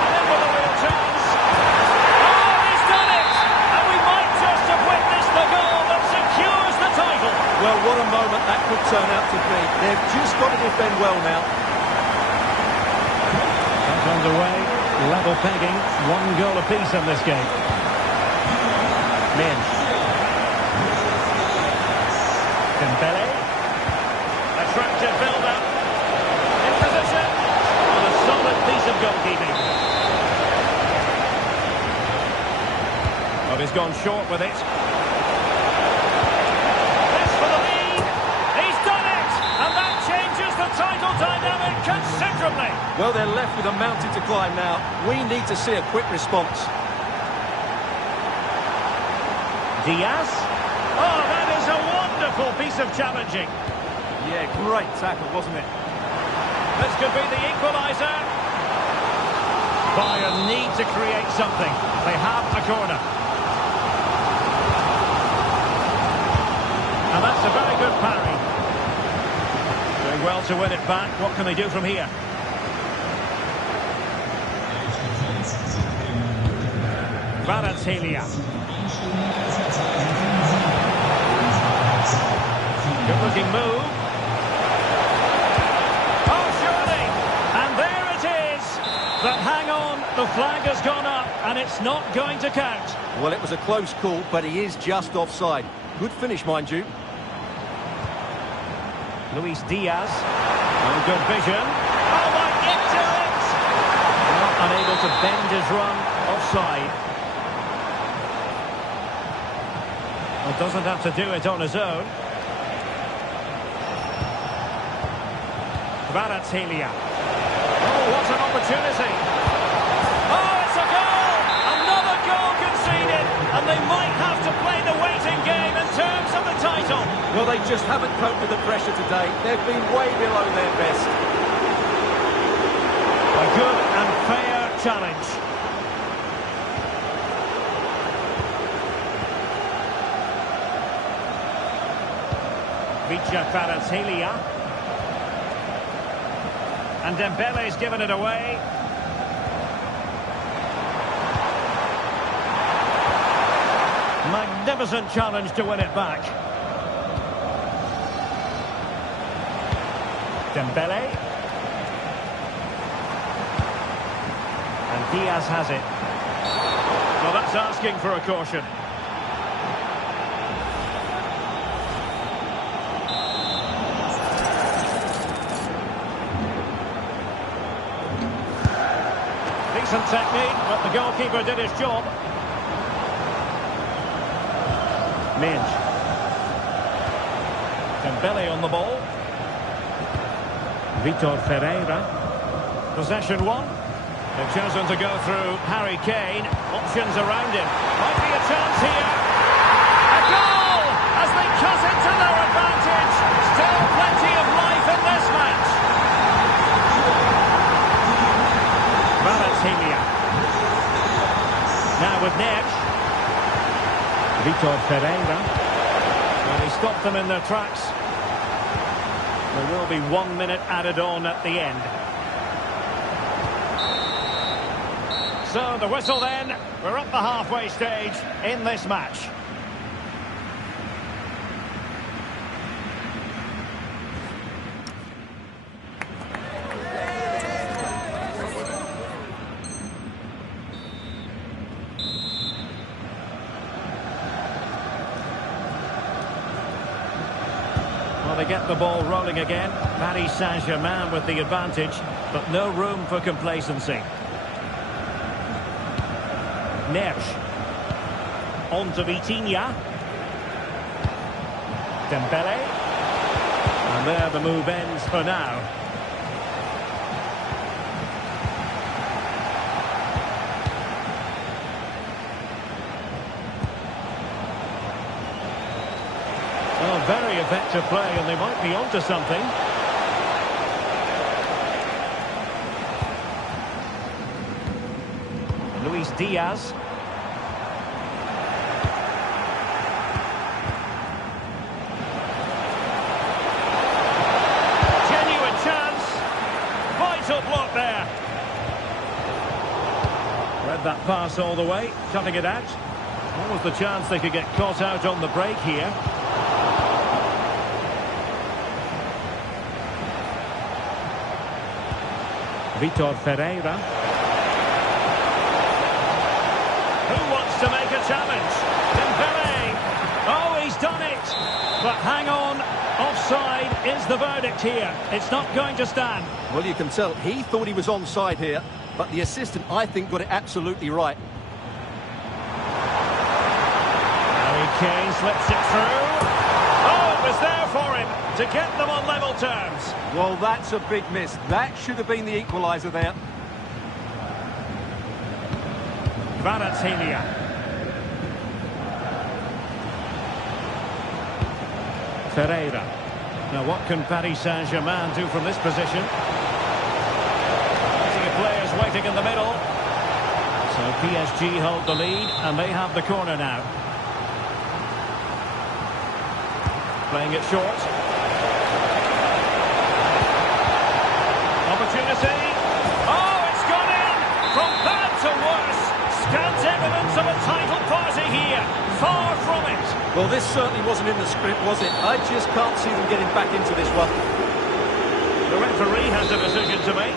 And in with a real chance. Oh, he's done it! And we might just have witnessed the goal that secures the title. Well, what a moment that could turn out to be. They've just got to defend well now. That's underway. Level pegging. 1 goal apiece in this game. Minch. Dembele. Attractive build-up. In position. And a solid piece of goalkeeping. Well, he's gone short with it. This for the lead. He's done it! And that changes the title dynamic considerably. Well, they're left with a mountain to climb now. We need to see a quick response. Diaz. Oh, that is a wonderful piece of challenging. Yeah, great tackle, wasn't it? This could be the equaliser. Bayern need to create something. They have a corner. And that's a very good parry. Doing well to win it back. What can they do from here? Kvaratskhelia. Good-looking move. Oh, surely! And there it is! But hang on, the flag has gone up, and it's not going to count. Well, it was a close call, but he is just offside. Good finish, mind you. Luis Diaz. Oh, good vision. Oh, might get to it! Not unable to bend his run. Offside. Well, doesn't have to do it on his own. Kvaratskhelia. Oh, what an opportunity. Oh, it's a goal! Another goal conceded, and they might have to play the waiting game in terms of the title. Well, they just haven't coped with the pressure today. They've been way below their best. A good and fair challenge. Vicha Kvaratskhelia. And Dembele's given it away. Magnificent challenge to win it back. Dembele. And Diaz has it. Well, that's asking for a caution. Decent technique, but the goalkeeper did his job. Minch. Dembele on the ball. Vitor Ferreira. Possession one. They've chosen to go through Harry Kane. Options around him. Might be a chance here. A goal! As they cut into their advantage. Still plenty of life in this match. Kvaratskhelia. Now with Neves. Vitor Ferreira. Well, he stopped them in their tracks. There will be 1 minute added on at the end. So the whistle then. We're at the halfway stage in this match. Well, they get the ball rolling again. Paris Saint-Germain with the advantage, but no room for complacency. Neves. On to Vitinha. Dembele. And there the move ends for now. Oh, very effective play, and they might be onto something. Luis Diaz. read that pass all the way, cutting it out. What was the chance they could get caught out on the break here? Vitor Ferreira. Who wants to make a challenge? Dembele. Oh, he's done it. But hang on. Offside is the verdict here. It's not going to stand. Well, you can tell he thought he was onside here, but the assistant, I think, got it absolutely right. Harry Kane slips it through. Oh, it was there for him to get them on level terms. Well, that's a big miss. That should have been the equaliser there. Kvaratskhelia. Ferreira. Now, what can Paris Saint-Germain do from this position? Plenty of players waiting in the middle. So PSG hold the lead, and they have the corner now. Playing it short. Opportunity. Oh, it's gone in! From bad to worse. Scant evidence of a title party here. Far from it. Well, this certainly wasn't in the script, was it? I just can't see them getting back into this one. The referee has a decision to make.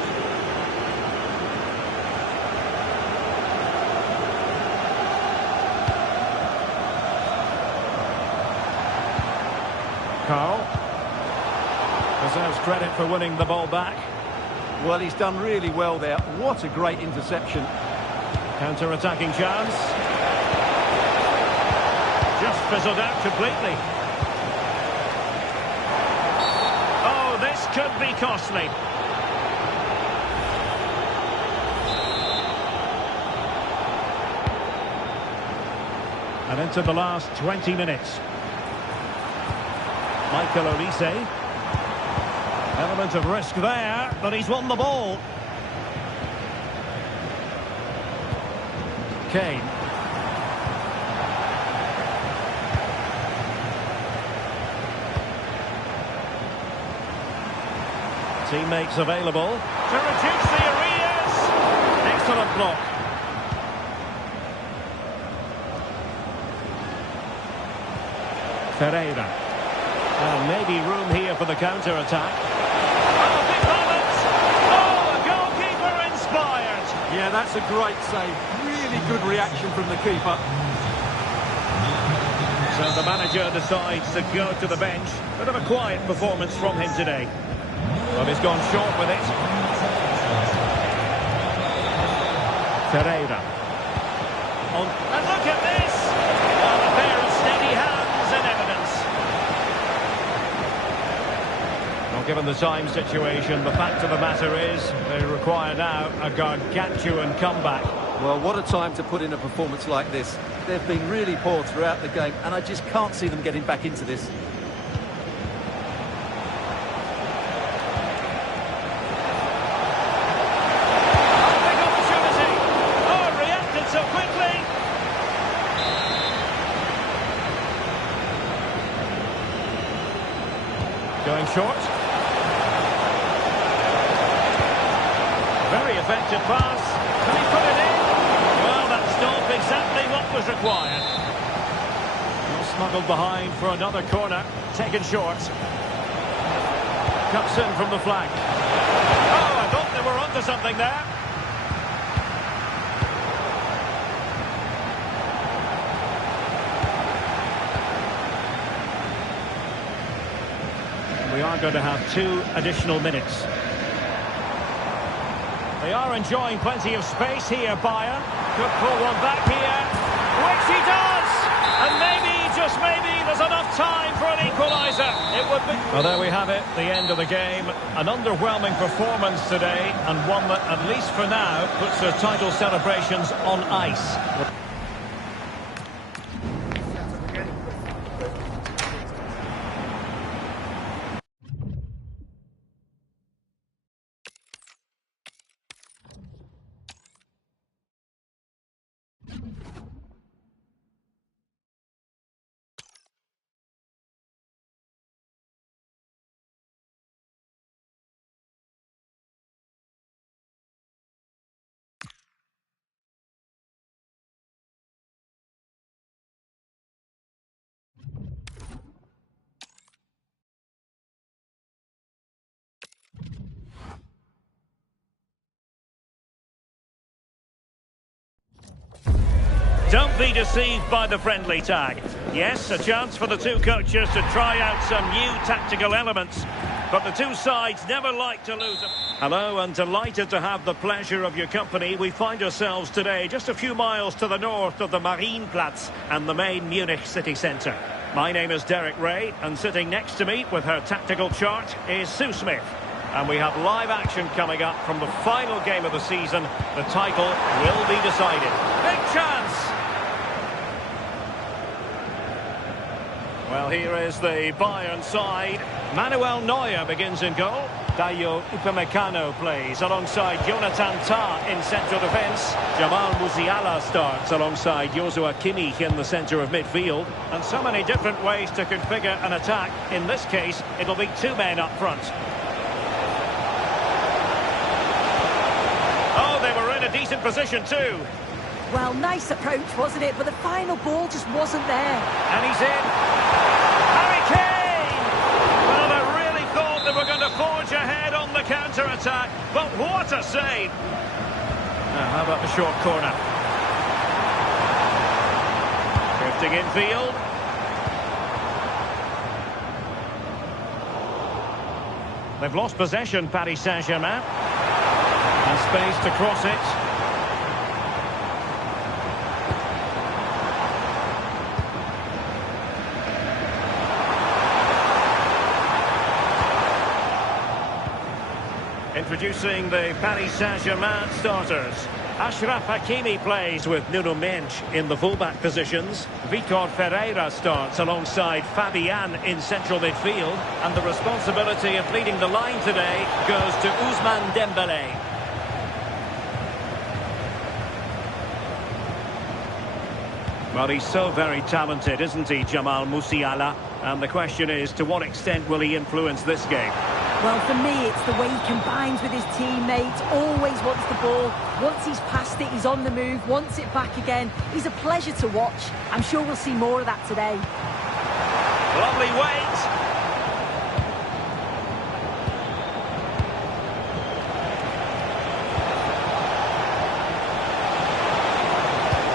Carl deserves credit for winning the ball back. Well, he's done really well there. What a great interception. Counter-attacking chance. Just fizzled out completely. Oh, this could be costly. And into the last 20 minutes. Michael Olise. Element of risk there, but he's won the ball. Kane. Teammates available to reduce the arrears. Excellent block. Ferreira. Well, maybe room here for the counter-attack. Oh, big moment! Oh, a goalkeeper inspired! Yeah, that's a great save. Really good reaction from the keeper. So the manager decides to go to the bench. Bit of a quiet performance from him today. Well, he's gone short with it. Ferreira. And look at this! Well, a pair of steady hands and evidence. Well, given the time situation, the fact of the matter is they require now a gargantuan comeback. Well, what a time to put in a performance like this. They've been really poor throughout the game, and I just can't see them getting back into this. Big opportunity. Oh, reacted so quickly. Going short. Very effective pass. Can he put it in? Well, that's not exactly what was required. Well, smuggled behind for another corner. Taken short. Cuts in from the flank. Oh, I thought they were onto something there. We are going to have 2 additional minutes. They are enjoying plenty of space here, Bayern. Could pull one back here, which he does! And maybe, just maybe, there's enough time for an equaliser. It would be... Well, there we have it, the end of the game. An underwhelming performance today, and one that, at least for now, puts their title celebrations on ice. Don't be deceived by the friendly tag. Yes, a chance for the two coaches to try out some new tactical elements. But the two sides never like to lose. Hello, and delighted to have the pleasure of your company. We find ourselves today just a few miles to the north of the Marienplatz and the main Munich city centre. My name is Derek Ray, and sitting next to me with her tactical chart is Sue Smith. And we have live action coming up from the final game of the season. The title will be decided. Big chance! Well, here is the Bayern side. Manuel Neuer begins in goal. Dayo Upamecano plays alongside Jonathan Tah in central defence. Jamal Musiala starts alongside Joshua Kimmich in the centre of midfield. And so many different ways to configure an attack. In this case, it'll be two men up front. Oh, they were in a decent position too. Well, nice approach, wasn't it? But the final ball just wasn't there. And he's in. Harry Kane! Well, I really thought they were going to forge ahead on the counter-attack. But what a save! Now, how about the short corner? Drifting infield. They've lost possession, Paris Saint-Germain. And space to cross it. Introducing the Paris Saint-Germain starters. Achraf Hakimi plays with Nuno Mendes in the fullback positions. Vitor Ferreira starts alongside Fabian in central midfield. And the responsibility of leading the line today goes to Ousmane Dembélé. Well, he's so very talented, isn't he, Jamal Musiala? And the question is, to what extent will he influence this game? Well, for me, it's the way he combines with his teammates, always wants the ball. Once he's passed it, he's on the move, wants it back again. He's a pleasure to watch. I'm sure we'll see more of that today. Lovely weight.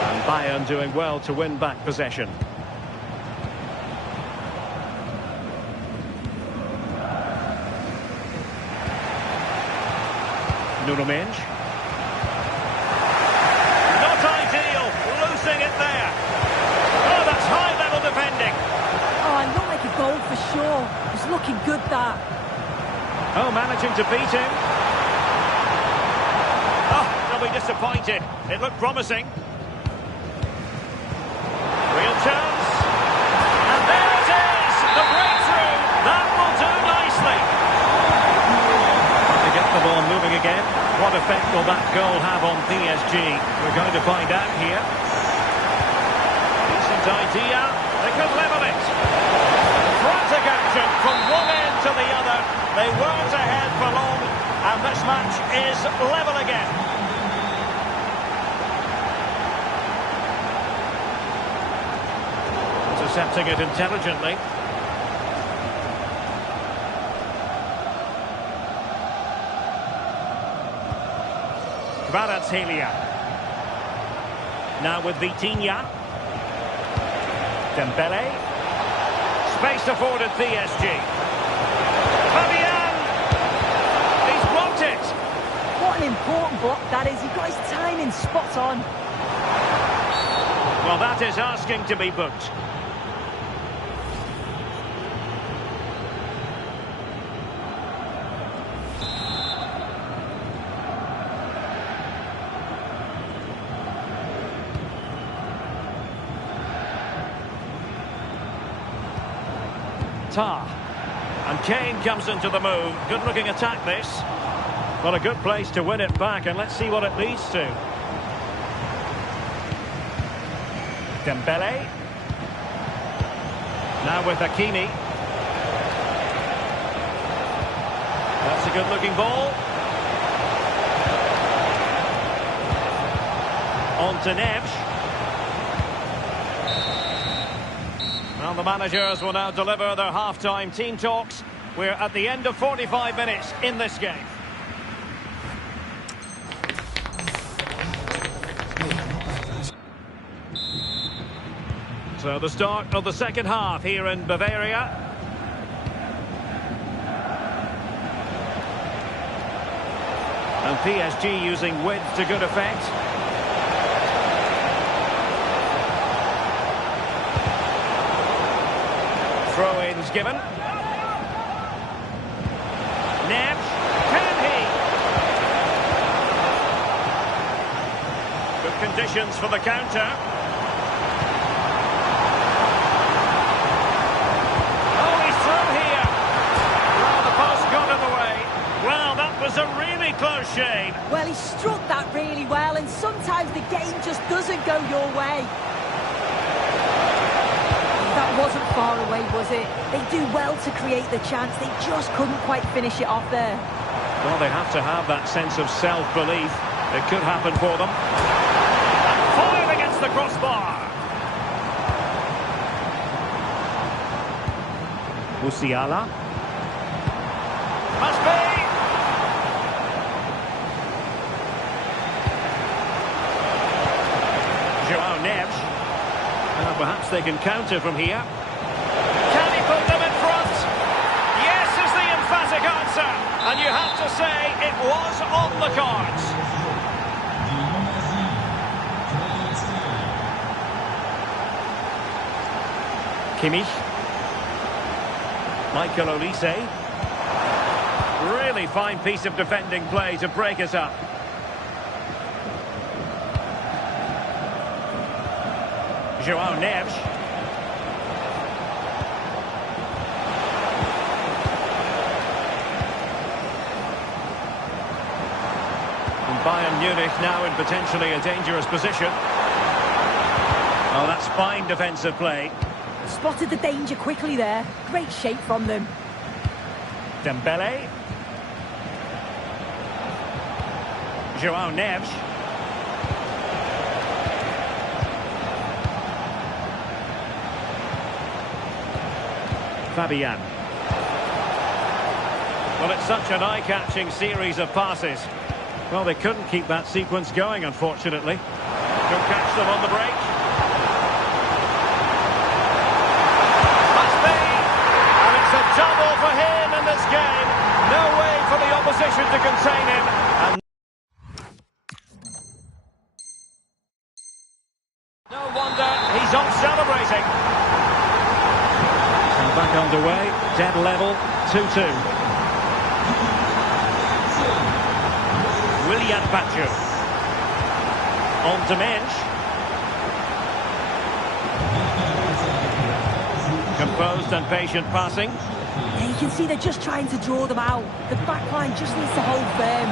And Bayern doing well to win back possession. Nuno Mendes. Not ideal, losing it there. Oh, that's high-level defending. Oh, it looked like a goal for sure. It was looking good, that. Oh, managing to beat him. Oh, they'll be disappointed. It looked promising. Real chance. And there it is, the breakthrough. That will do nicely. To get the ball moving again. What effect will that goal have on PSG? We're going to find out here. Decent idea. They could level it. Frantic action from one end to the other. They weren't ahead for long, and this match is level again. Intercepting it intelligently. Kvaratskhelia. Now with Vitinha. Dembele. Space afforded PSG. Fabian! He's blocked it! What an important block that is. He got his timing spot on. Well, that is asking to be booked. Tah. And Kane comes into the move. Good looking attack this. Well, a good place to win it back, and let's see what it leads to. Dembele. Now with Hakimi. That's a good looking ball. On to Neves. Well, the managers will now deliver their half-time team talks. We're at the end of 45 minutes in this game. So the start of the second half here in Bavaria. And PSG using width to good effect. Throw-ins given. Neves, can he? Good conditions for the counter. Oh, he's through here. Well, the post got in the way. Well, that was a really close shave. Well, he struck that really well, and sometimes the game just doesn't go your way. That wasn't far away, was it? They do well to create the chance. They just couldn't quite finish it off there. Well, they have to have that sense of self-belief. It could happen for them. And fired against the crossbar. Musiala. Must be. João Neves. Perhaps they can counter from here. Can he put them in front? Yes is the emphatic answer. And you have to say it was on the cards. Kimmich. Michael Olise. Really fine piece of defending play to break us up. João Neves. And Bayern Munich now in potentially a dangerous position. Oh, that's fine defensive play. Spotted the danger quickly there. Great shape from them. Dembele. João Neves. Fabian. Well, it's such an eye-catching series of passes. Well, they couldn't keep that sequence going, unfortunately. Don't catch them on the break. Must be! And it's a double for him in this game. No way for the opposition to contain him. And no wonder he's off celebrating. Back underway, dead level, 2-2. Willian Baccio. On to Mensch. Composed and patient passing. Yeah, you can see they're just trying to draw them out. The back line just needs to hold firm.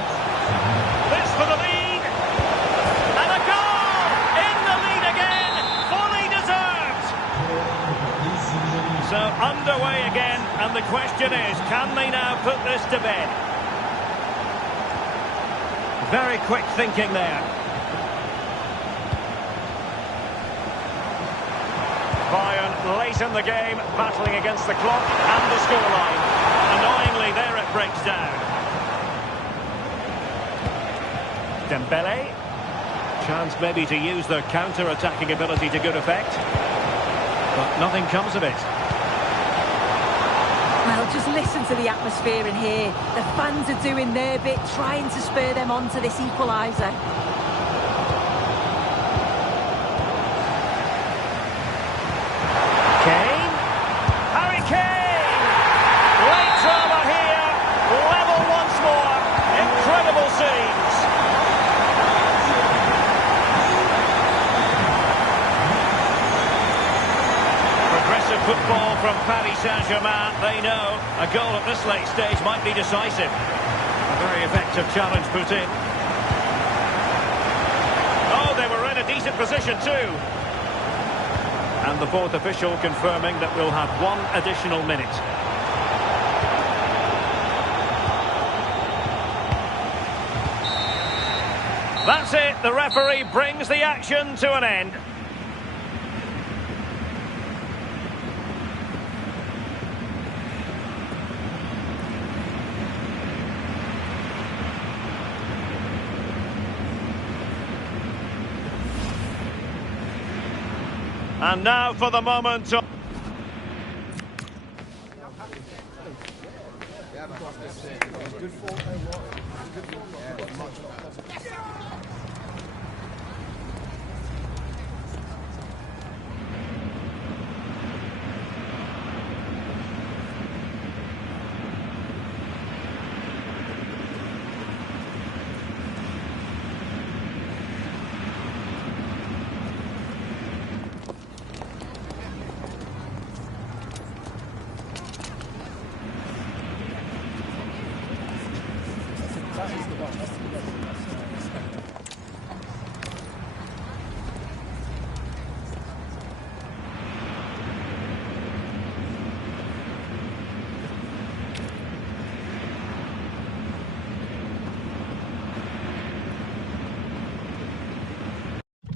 This for the lead. And a goal! In the lead again! Fully deserved! So underway again, and the question is, can they now put this to bed? Very quick thinking there. Bayern late in the game, battling against the clock and the scoreline. Annoyingly, there it breaks down. Dembele. Chance maybe to use their counter-attacking ability to good effect. But nothing comes of it. Well, just listen to the atmosphere in here. The fans are doing their bit, trying to spur them on to this equaliser. Kane. Harry Kane! Late drama here. Level once more. Incredible scenes. Progressive football from Paris Saint-Germain. They know a goal at this late stage might be decisive. A very effective challenge put in. Oh, they were in a decent position too. And the fourth official confirming that we'll have one additional minute. That's it. The referee brings the action to an end. And now for the moment.